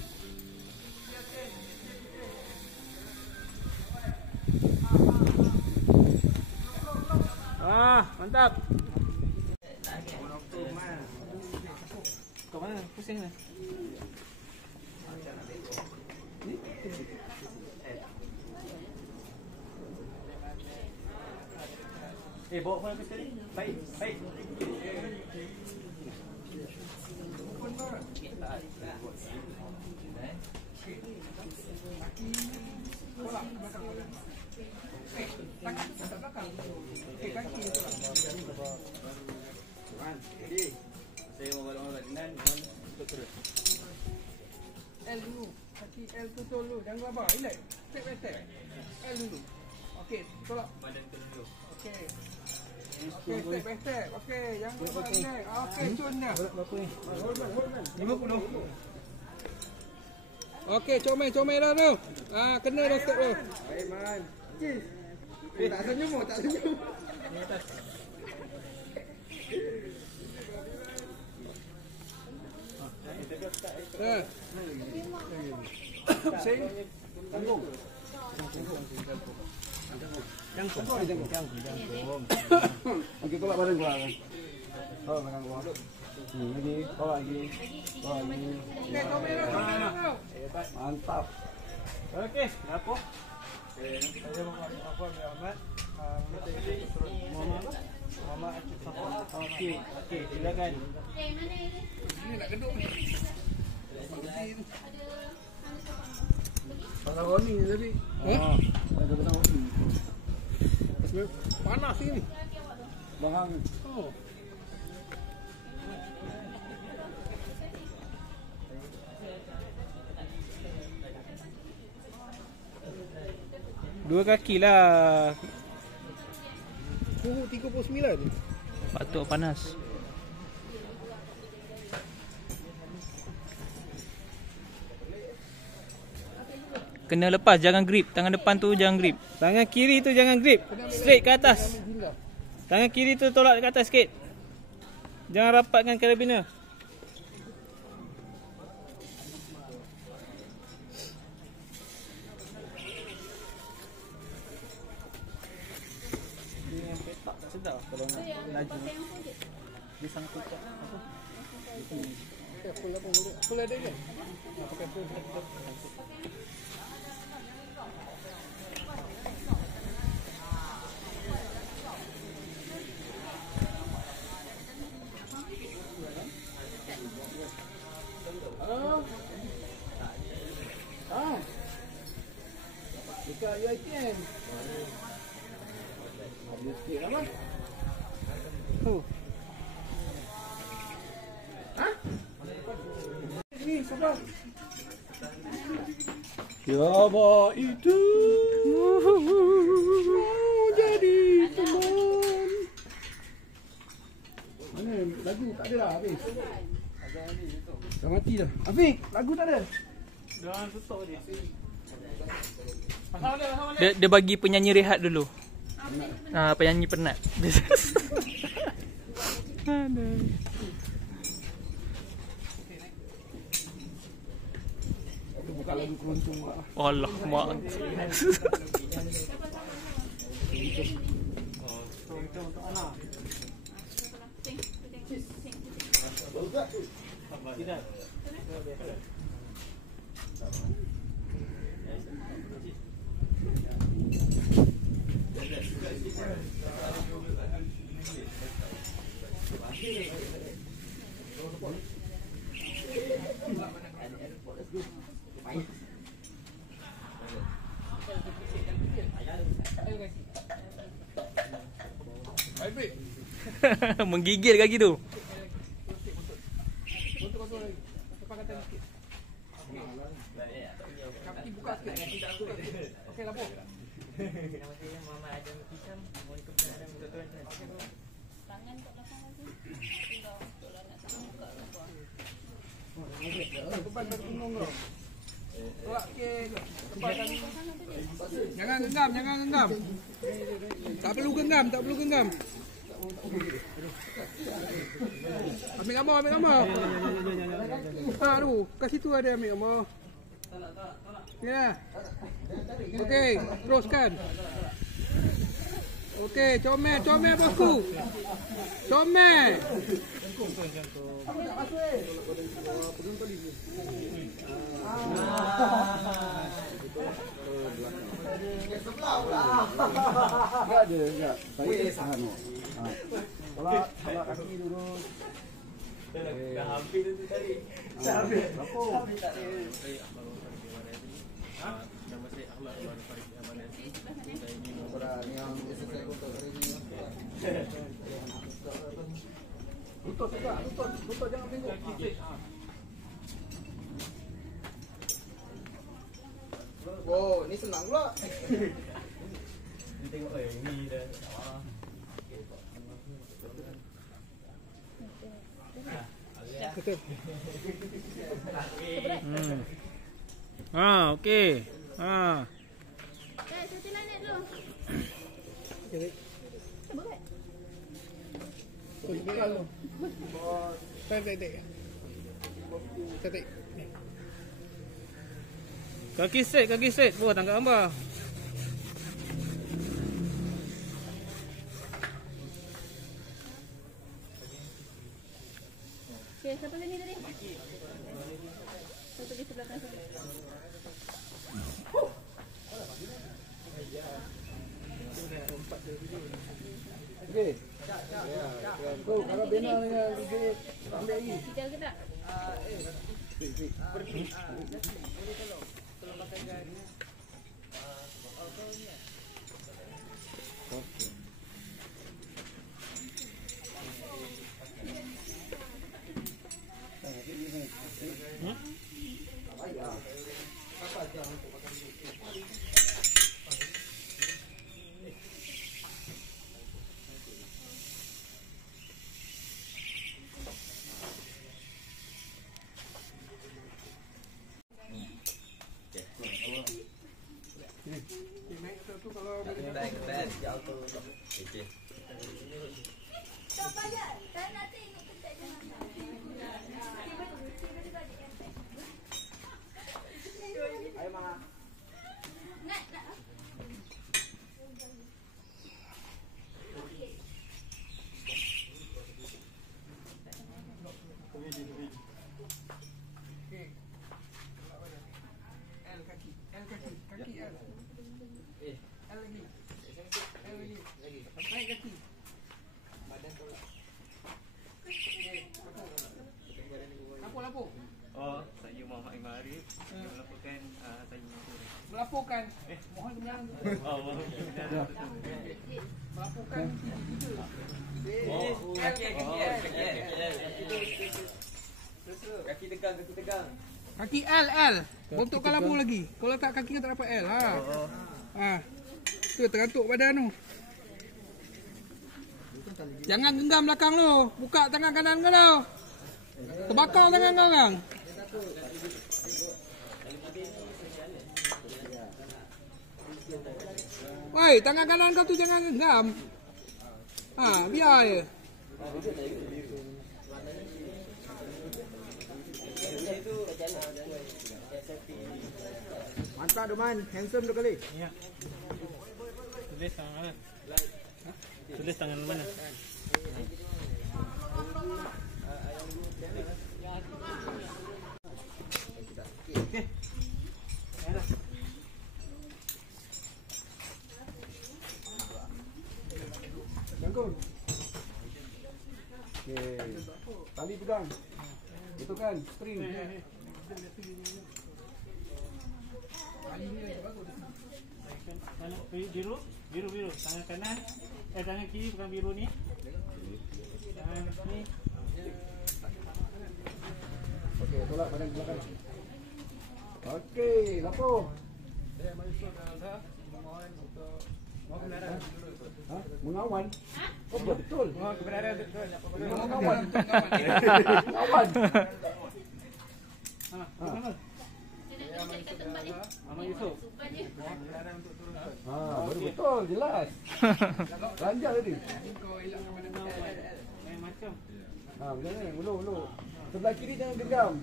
Mantap. Kau mana? Pusing lah. Bawa phone aku sekali. Baik. Saya mau balik dengan terus. L dulu. Kaki L tu dulu. Jangan gelabah. Relax. Step by step. L dulu. Okey, tolak. Badan dulu. Okey, step by step. Okey, jangan gelabah. Relax. Okey, cun dah. Berapa ni? 50. Okey, comel dah tu. Kena dah step tu. Baik, Man. Tak senyum. Ni atas. Pusing. Tanggung. Okey, tolak badan keluar. Tolak badan keluar. Lagi, tolak lagi. Okey, comel dah. Mantap. Okey, apa? Saya apa Ahmad. Muhammad Akif Safwan. Okey, silakan. Ini nak geduk ni. Pasal warning tadi. Ada pasal warning. Panas ni. Bahang. Oh. Dua kaki lah. Suhu 39. Patut panas. Kena lepas, jangan grip. Tangan depan tu jangan grip. Tangan kiri tu jangan grip. Straight ke atas. Tangan kiri tu tolak ke atas sikit. Jangan rapatkan karabiner. Dia yang petak tak sedap kalau nak laju. Dia sangat petak. Full apa boleh? Full ada kan? Pakai full. Dekat UiTM. Ada sikit lah, Mat. Ni, sabar. Siapa itu? Mau jadi teman. Mana lagu tak ada dah habis. Dah mati dah. Afiq, lagu tak ada. Jangan tutup dia. Dia bagi penyanyi rehat dulu. Penyanyi penat. Buka lagu keruntung lah. Allah mak. Untuk anak. Tidak. Menggigil kaki tu. Kaki buka sikit. Okey, lapor. Nama saya Muhammad Adam Kisam. Mohon kebenaran untuk tuan. Tangan kat belakang lagi. Tinggal tolak nak sama buka apa. Depan dah tunggu kau. Tolak ke tempat tadi. Jangan genggam, jangan genggam. Tak perlu genggam, tak perlu genggam. Ambil gambar, ambil gambar. Aduh, kat situ ada ambil gambar. Ya. Okey, teruskan. Okey, comel, comel bosku. Comel. Enggak ada, enggak. Saya tahan. Tolak kaki dulu. Dah hampir tu tadi. Lapor. Nama saya Ahmad Umar Farid Amanah. Yang selesai kotak hari ni. Lutut juga, lutut jangan tengok. Wow, ni senang pula. Ni tengok ni dah. Okey. Satu lain dulu. Cuba kan? Kaki straight. Buat tangkap gambar. Okey, siapa sini tadi? Satu di sebelah kanan. Okey. Tu kalau bina dengan dia ambil lagi. Kita ke tak? L kaki. L kaki. Kaki L. L lagi. L lagi. Naik kaki. Badan tolak. Lapor. Oh, saya Muhammad Imam Arif. Saya melaporkan saya Melaporkan. Mohon kebenaran. Oh, mohon Melaporkan tiga. Kaki tegang. Kaki L. Bentukkan lapor lagi. Kalau tak kaki kan tak dapat L. Tu terantuk badan tu. Jangan genggam belakang tu. Buka tangan kanan kau tu. Terbakar tangan kau orang. Woi, tangan kanan kau tu jangan genggam. Biar je. Mantap Doman, handsome tu kali. Ya. Tulis tangan mana? Tulis tangan mana? Okey. Jangkung. Okey. Tali pegang. Itu kan string. Biru. Tangan kanan. Tangan kiri bukan biru ni. Tangan ni. Okey, tolak badan ke belakang. Okey, lapor. Mengawan? Oh, betul. Kebenaran betul. Mengawan. Mengawan. Ahmad Yusof. Baru betul, jelas. Lanjut tadi. Macam. Macam ni, ulu. Sebelah kiri jangan genggam.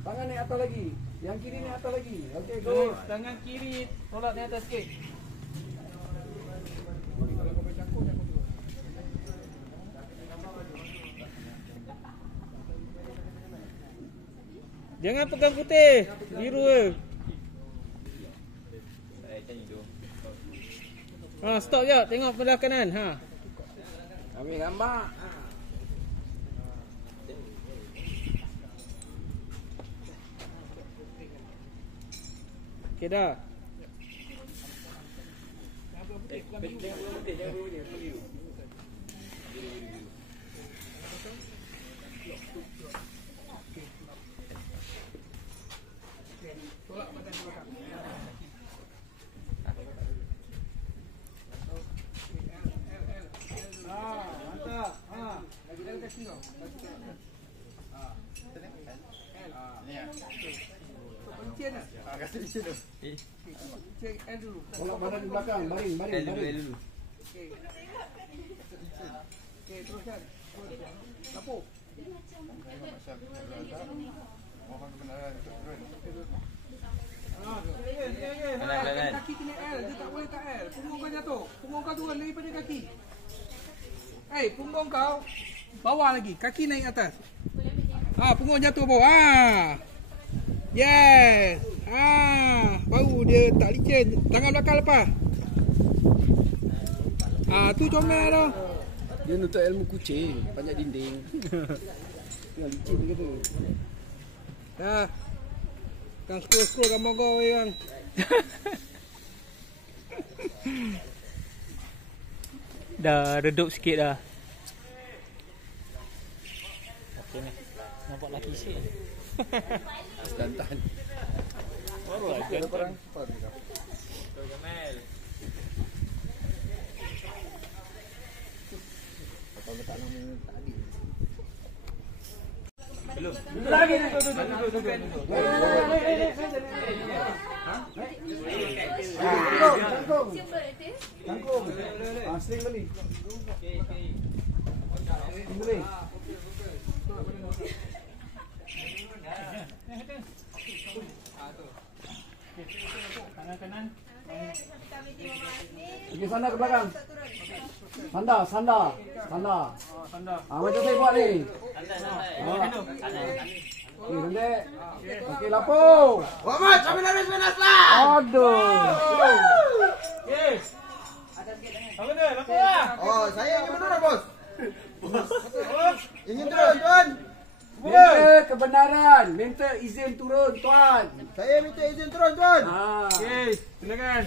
Tangan naik atas lagi. Yang kiri naik atas lagi. Okey, go. Tangan kiri tolak naik atas sikit. Jangan pegang putih. Biru ke. Stop je. Tengok belah kanan. Ambil gambar. Okey dah. Tolak badan ke belakang. Mantap. Lagi L kaki kau. Pencen lah. Kasi di sini. Pencen L dulu. Tolak badan di belakang. Baring. Okey, teruskan. Lapor. Kaki kena L, dia tak boleh tak L. Punggung kau jatuh. Punggung kau turun daripada kaki. Punggung kau bawah lagi. Kaki naik atas. Punggung jatuh bawah. Yes. Baru dia tak licin. Tangan belakang lepas. Tu comel tu. Dia nuntut ilmu kucing. Banyak dinding. Yang licin dia kata. Dah. Kang scroll gambar kau yang. Dah redup sikit dah. Okey ni. Nampak laki sikit. Dantan. Baru aja Perang. Jamal. Atau letak nama tadi. Belum. Lagi ni. Tangkung. Sling balik. Boleh. Tangan kanan. Okey, sandar ke belakang. Sandar. Sandar. Macam saya buat ni. Okey, pendek. Okey, lapor. Muhammad, sambil habis panas lah. Aduh. Okey. Apa dia? Lapor lah. Oh, saya ingin menurun, bos. Ingin turun, tuan. Minta kebenaran. Minta izin turun, tuan. Saya minta izin turun, tuan. Okey, silakan.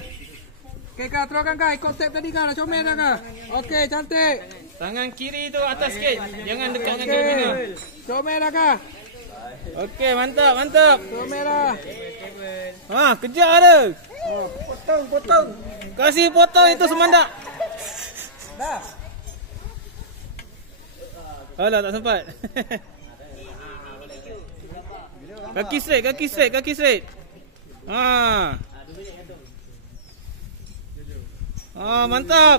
Okey Kak, teruskan Kak. Ikut step tadi Kak. Dah comel dah Kak. Okey, cantik. Tangan kiri tu atas sikit. Jangan dekat dengan Okey. kiri mana. Comel dah Kak. Okey, mantap. Comel dah. Ha, kejar dia. Potong. Kasih potong itu semandak. Dah. Alah, tak sempat. Kaki straight. Ha. Mantap.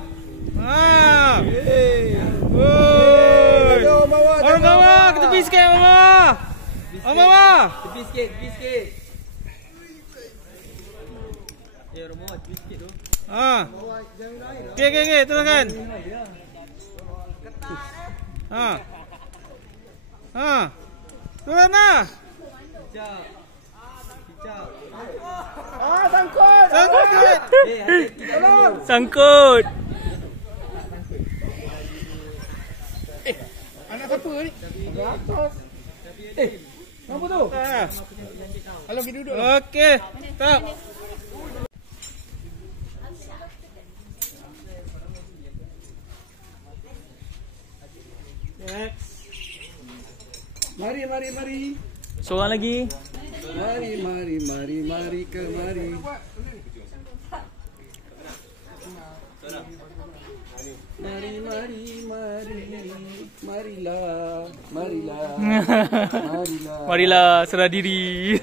Orang bawah, ke tepi sikit bawah. Orang bawah. Tepi sikit. Romo, tepi sikit tu. Okey, teruskan. Turun lah. Kicap. Sangkut. Sangkut. Anak siapa ni? Apa tu? Halo, pergi duduk. Okey, stop. Next. Mari. Seorang lagi. Mari kemari. Marilah. Marilah serah diri.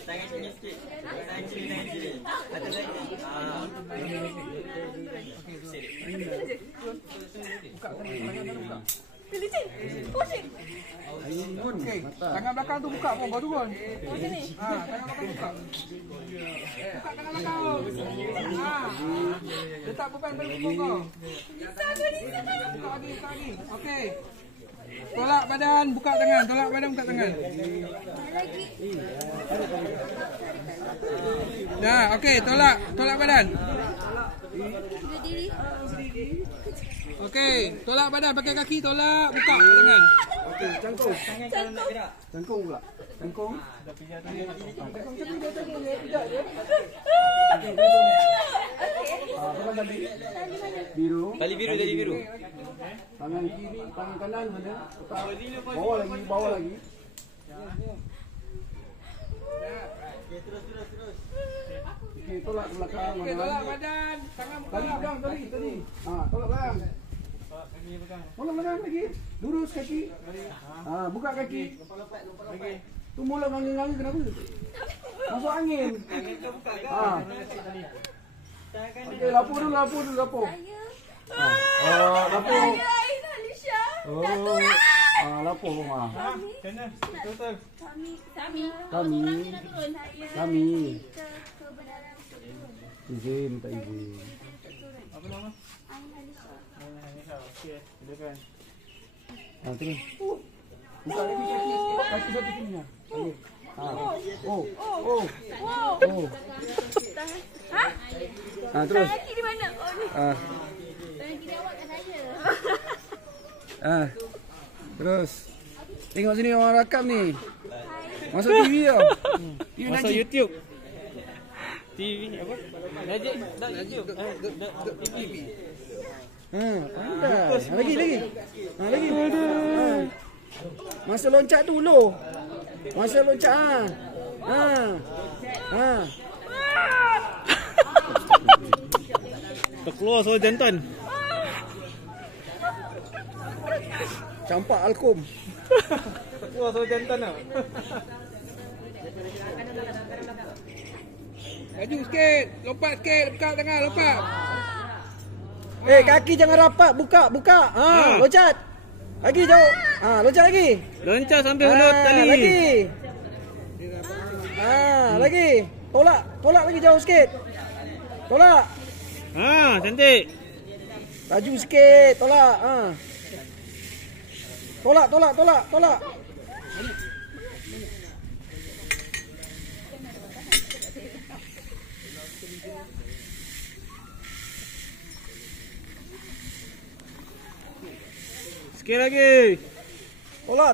Tangan sini sikit. Tangan sini. Atas lagi. Okey, tangan belakang tu buka pun, baru turun. Tangan belakang buka. Buka tangan belakang. Letak beban pada punggung kau. Buka lagi. Okey. Tolak badan, buka tangan. Dah, okey, tolak badan. Okey, tolak badan pakai kaki, tolak, buka tangan. Okey, cangkung. Cangkung pula. Cangkung. Apa tadi? Biru. Tali biru. Tangan kiri, tangan kanan mana? Bawah lagi. Terus. Okey, tolak ke belakang. Okey, tolak badan, tangan buka. Tadi. Tolak belakang. Tolak belakang lagi. Lurus kaki. Buka kaki. Tu mulut angin-angin kenapa? Masuk angin. Okey, lapor dulu. Lapor. Lapor. Lapor. Kena. Betul. Kami. Izin, tak izin. Apa nama? Okey, silakan. Terus. Buka lagi kaki satu sini. Terus. Kaki di mana? Oh ni. Tangan kiri awak kat saya. Terus. Tengok sini orang rakam ni. Masuk TV tau. TV Masuk Najib. YouTube. TV apa? Najib dah YouTube. TV. Pandai. Lagi. Lagi. Masa loncat dulu. Masa loncat. Terkeluar suara jantan. Campak alkum. Terkeluar suara jantan tau. Maju sikit. Lompat sikit. Buka tangan. Lompat. Kaki jangan rapat. Buka. Loncat. Lagi jauh. Loncat lagi. Loncat sambil hulur tali. Lagi. Lagi. Tolak lagi jauh sikit. Tolak. Cantik. Laju sikit. Tolak. Tolak. Sikit lagi. Tolak.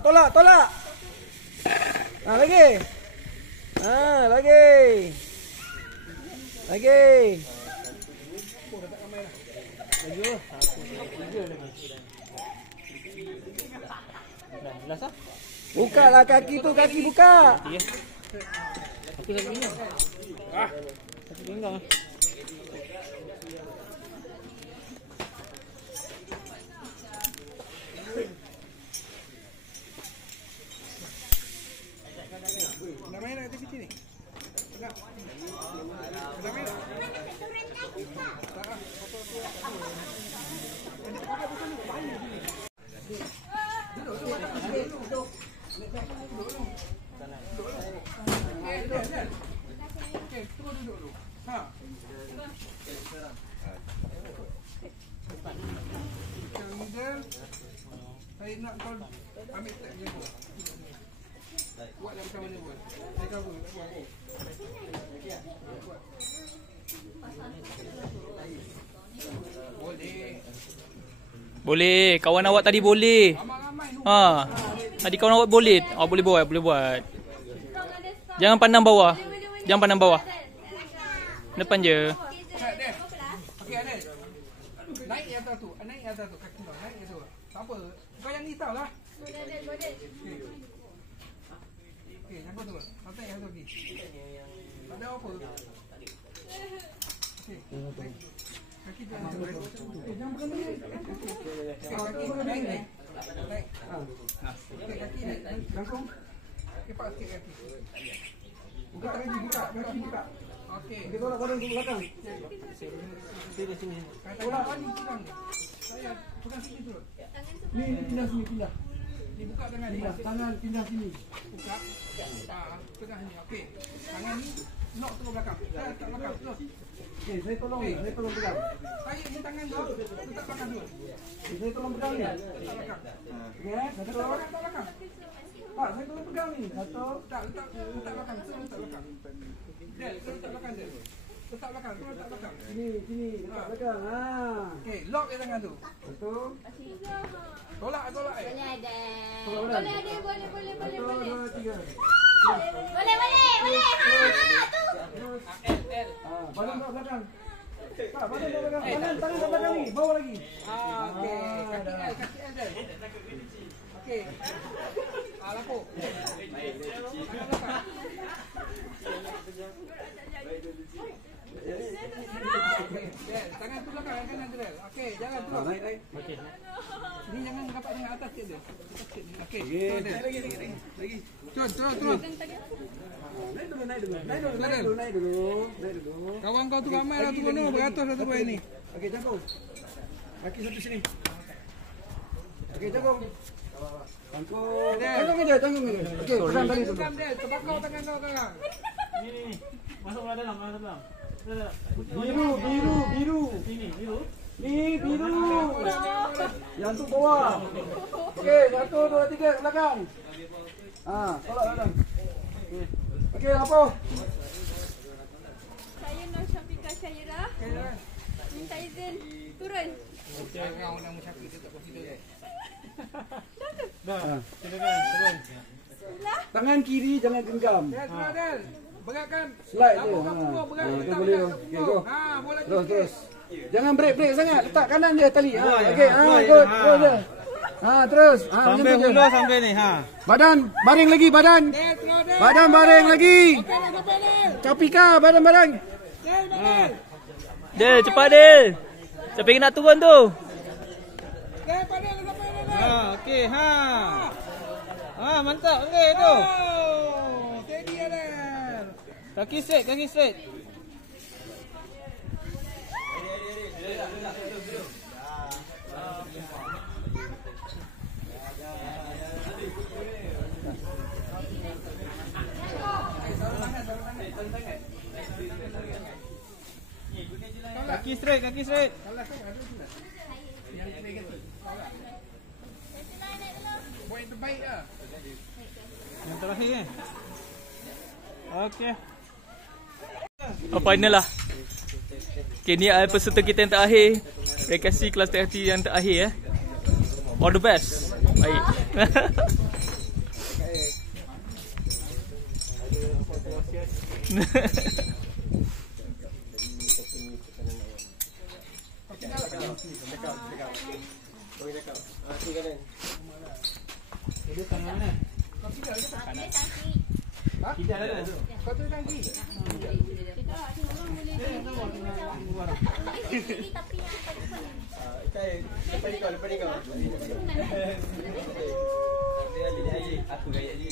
Lagi. Lagi. Jelas ah? Buka lah kaki tu, kaki buka. Aku satu pinggang. Satu pinggang. Nak main nak aktiviti ni? Tak. Nak main tak? Saya nak kau ambil tak dia tu. Buat lah macam mana buat. Saya cover, tak buat. Boleh. Kawan awak tadi boleh. Ramai-ramai tu. Tadi kawan awak boleh. Boleh buat. Jangan pandang bawah. Depan je. Okey, Adel. Naik atas tu. Kaki kau. Naik atas tu. Tak apa. Kau yang risau lah. Okey, jangan tu. Santai yang tu lagi. Tak ada apa. Okey. Kaki jangan tu. Jangan bergerak. Kaki naik. Okey, kaki naik. Langsung. Cepat sikit kaki. Buka lagi, kaki buka. Okey. Kita tolak badan ke belakang. Sini. Tolak lagi silang. Saya pegang sini turun. Ni pindah sini. Ni buka tangan ni. Tangan pindah sini. Buka. Pegang sini. Okey. Tangan ni knock turun belakang. Letak belakang. Terus. Okey, saya tolong pegang. Saya ni tangan tu letak belakang dulu. Saya tolong pegang ni. Letak belakang. Okey, satu. Letak belakang. Pak, saya tolong pegang ni. Satu. Letak belakang. Letak belakang. Del, letak belakang Del. Letak belakang. Sini. Letak belakang. Okey, lock dia tangan tu. Satu. Tolak. Boleh ada. Boleh. Satu, dua, tiga. Boleh. Tu. Badan kat belakang. Tak, badan kat belakang. Tangan kat belakang ni. Bawa lagi. Okey. Kaki L Del. Okey. Lapuk. Tangan belakang. Tangan tu belakang, kanan tu Del. Okey, jangan terus. Naik. Okey. Ni jangan dapat dengan atas sikit Del. Okey. Lagi. Terus. Naik dulu. Kawan kau tu ramai lah turun tu, beratus lah turun ni. Okey, jangkung. Kaki satu sini. Okey, jangkung. Jangkung je. Okey, pegang tali dulu. Pegang Del, terbakar tangan kau sekarang. Ni. Masuklah dalam. Biru. Sini, biru. Ni biru. Yang tu bawah. Okey, 1, 2, 3 ke belakang. Tolak belakang. Okey, apa? Saya Nur Syafiqah Syairah. Minta izin turun. Kau nak musyafiq dekat hospital kan? Dah. Silakan turun. Tangan kiri jangan genggam. Del, terus Del. Beratkan. Slide tu. Lambungkan punggung, berat. Tu Letak boleh. berat kat Okey, punggung. go. Ha, bola Terus. Jangan break sangat. Letak kanan je tali. Ha, Fly, okey. ha, Ha, fly, good. ha. Terus je. Ha, terus. Ha, Sampai macam tu je. hulu sampai ni. Ha. Badan baring lagi badan. Del, terus Del. Badan baring lagi. Okey, dah sampai Del. Kapika badan baring. Del, Del. Del, cepat Del. Siapa yang nak turun tu? Del, Pak Del, dah sampai Del. Ha, okey. Ha. Ha, mantap. Okey tu. Oh, steady ya Del. Kaki straight. Kaki straight. Buat yang terbaik lah. Yang terakhir kan? Okey. Final lah. Okay, ni peserta kita yang terakhir. Terima kasih kelas TFT yang terakhir. All the best. Baik. Tidak ada. Kau tu kaki. Lepas ni kau. Aku gaya dia.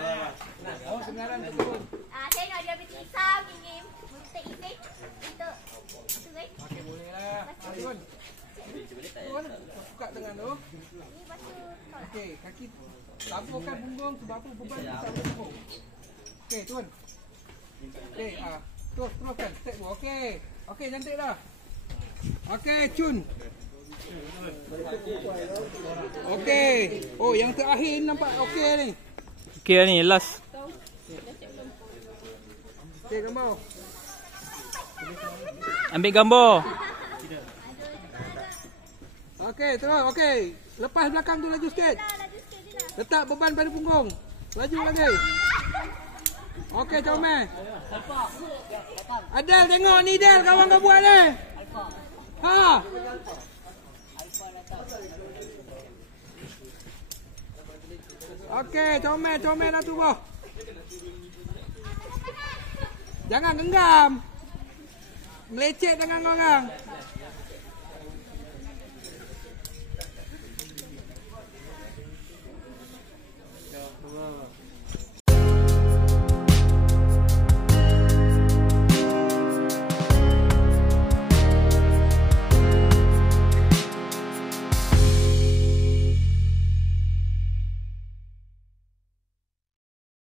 Kebenaran tersebut. Saya nak diabetes hisap ini untuk isi untuk tu guys. Okey, boleh lah. Turun. Turun. Buka tangan tu. Ni batu tolak. Okey, kaki laburkan punggung sebab apa beban besar punggung. Okey, turun. Okey, teruskan. Step tu. Okey. Okey, cantik dah. Okey, cun. Okey. Oh, yang terakhir ni nampak okey ni. Okay ni last. Okey, gambar. Ambil gambar. Okey, terus. Okey. Lepas belakang tu laju sikit. Letak beban pada punggung. Laju lagi. Okey, comel. Adel tengok ni Del, kawan kau buat ni. Ha. Okey, comel dah tu boh. Jangan genggam. Melecet tangan kau orang.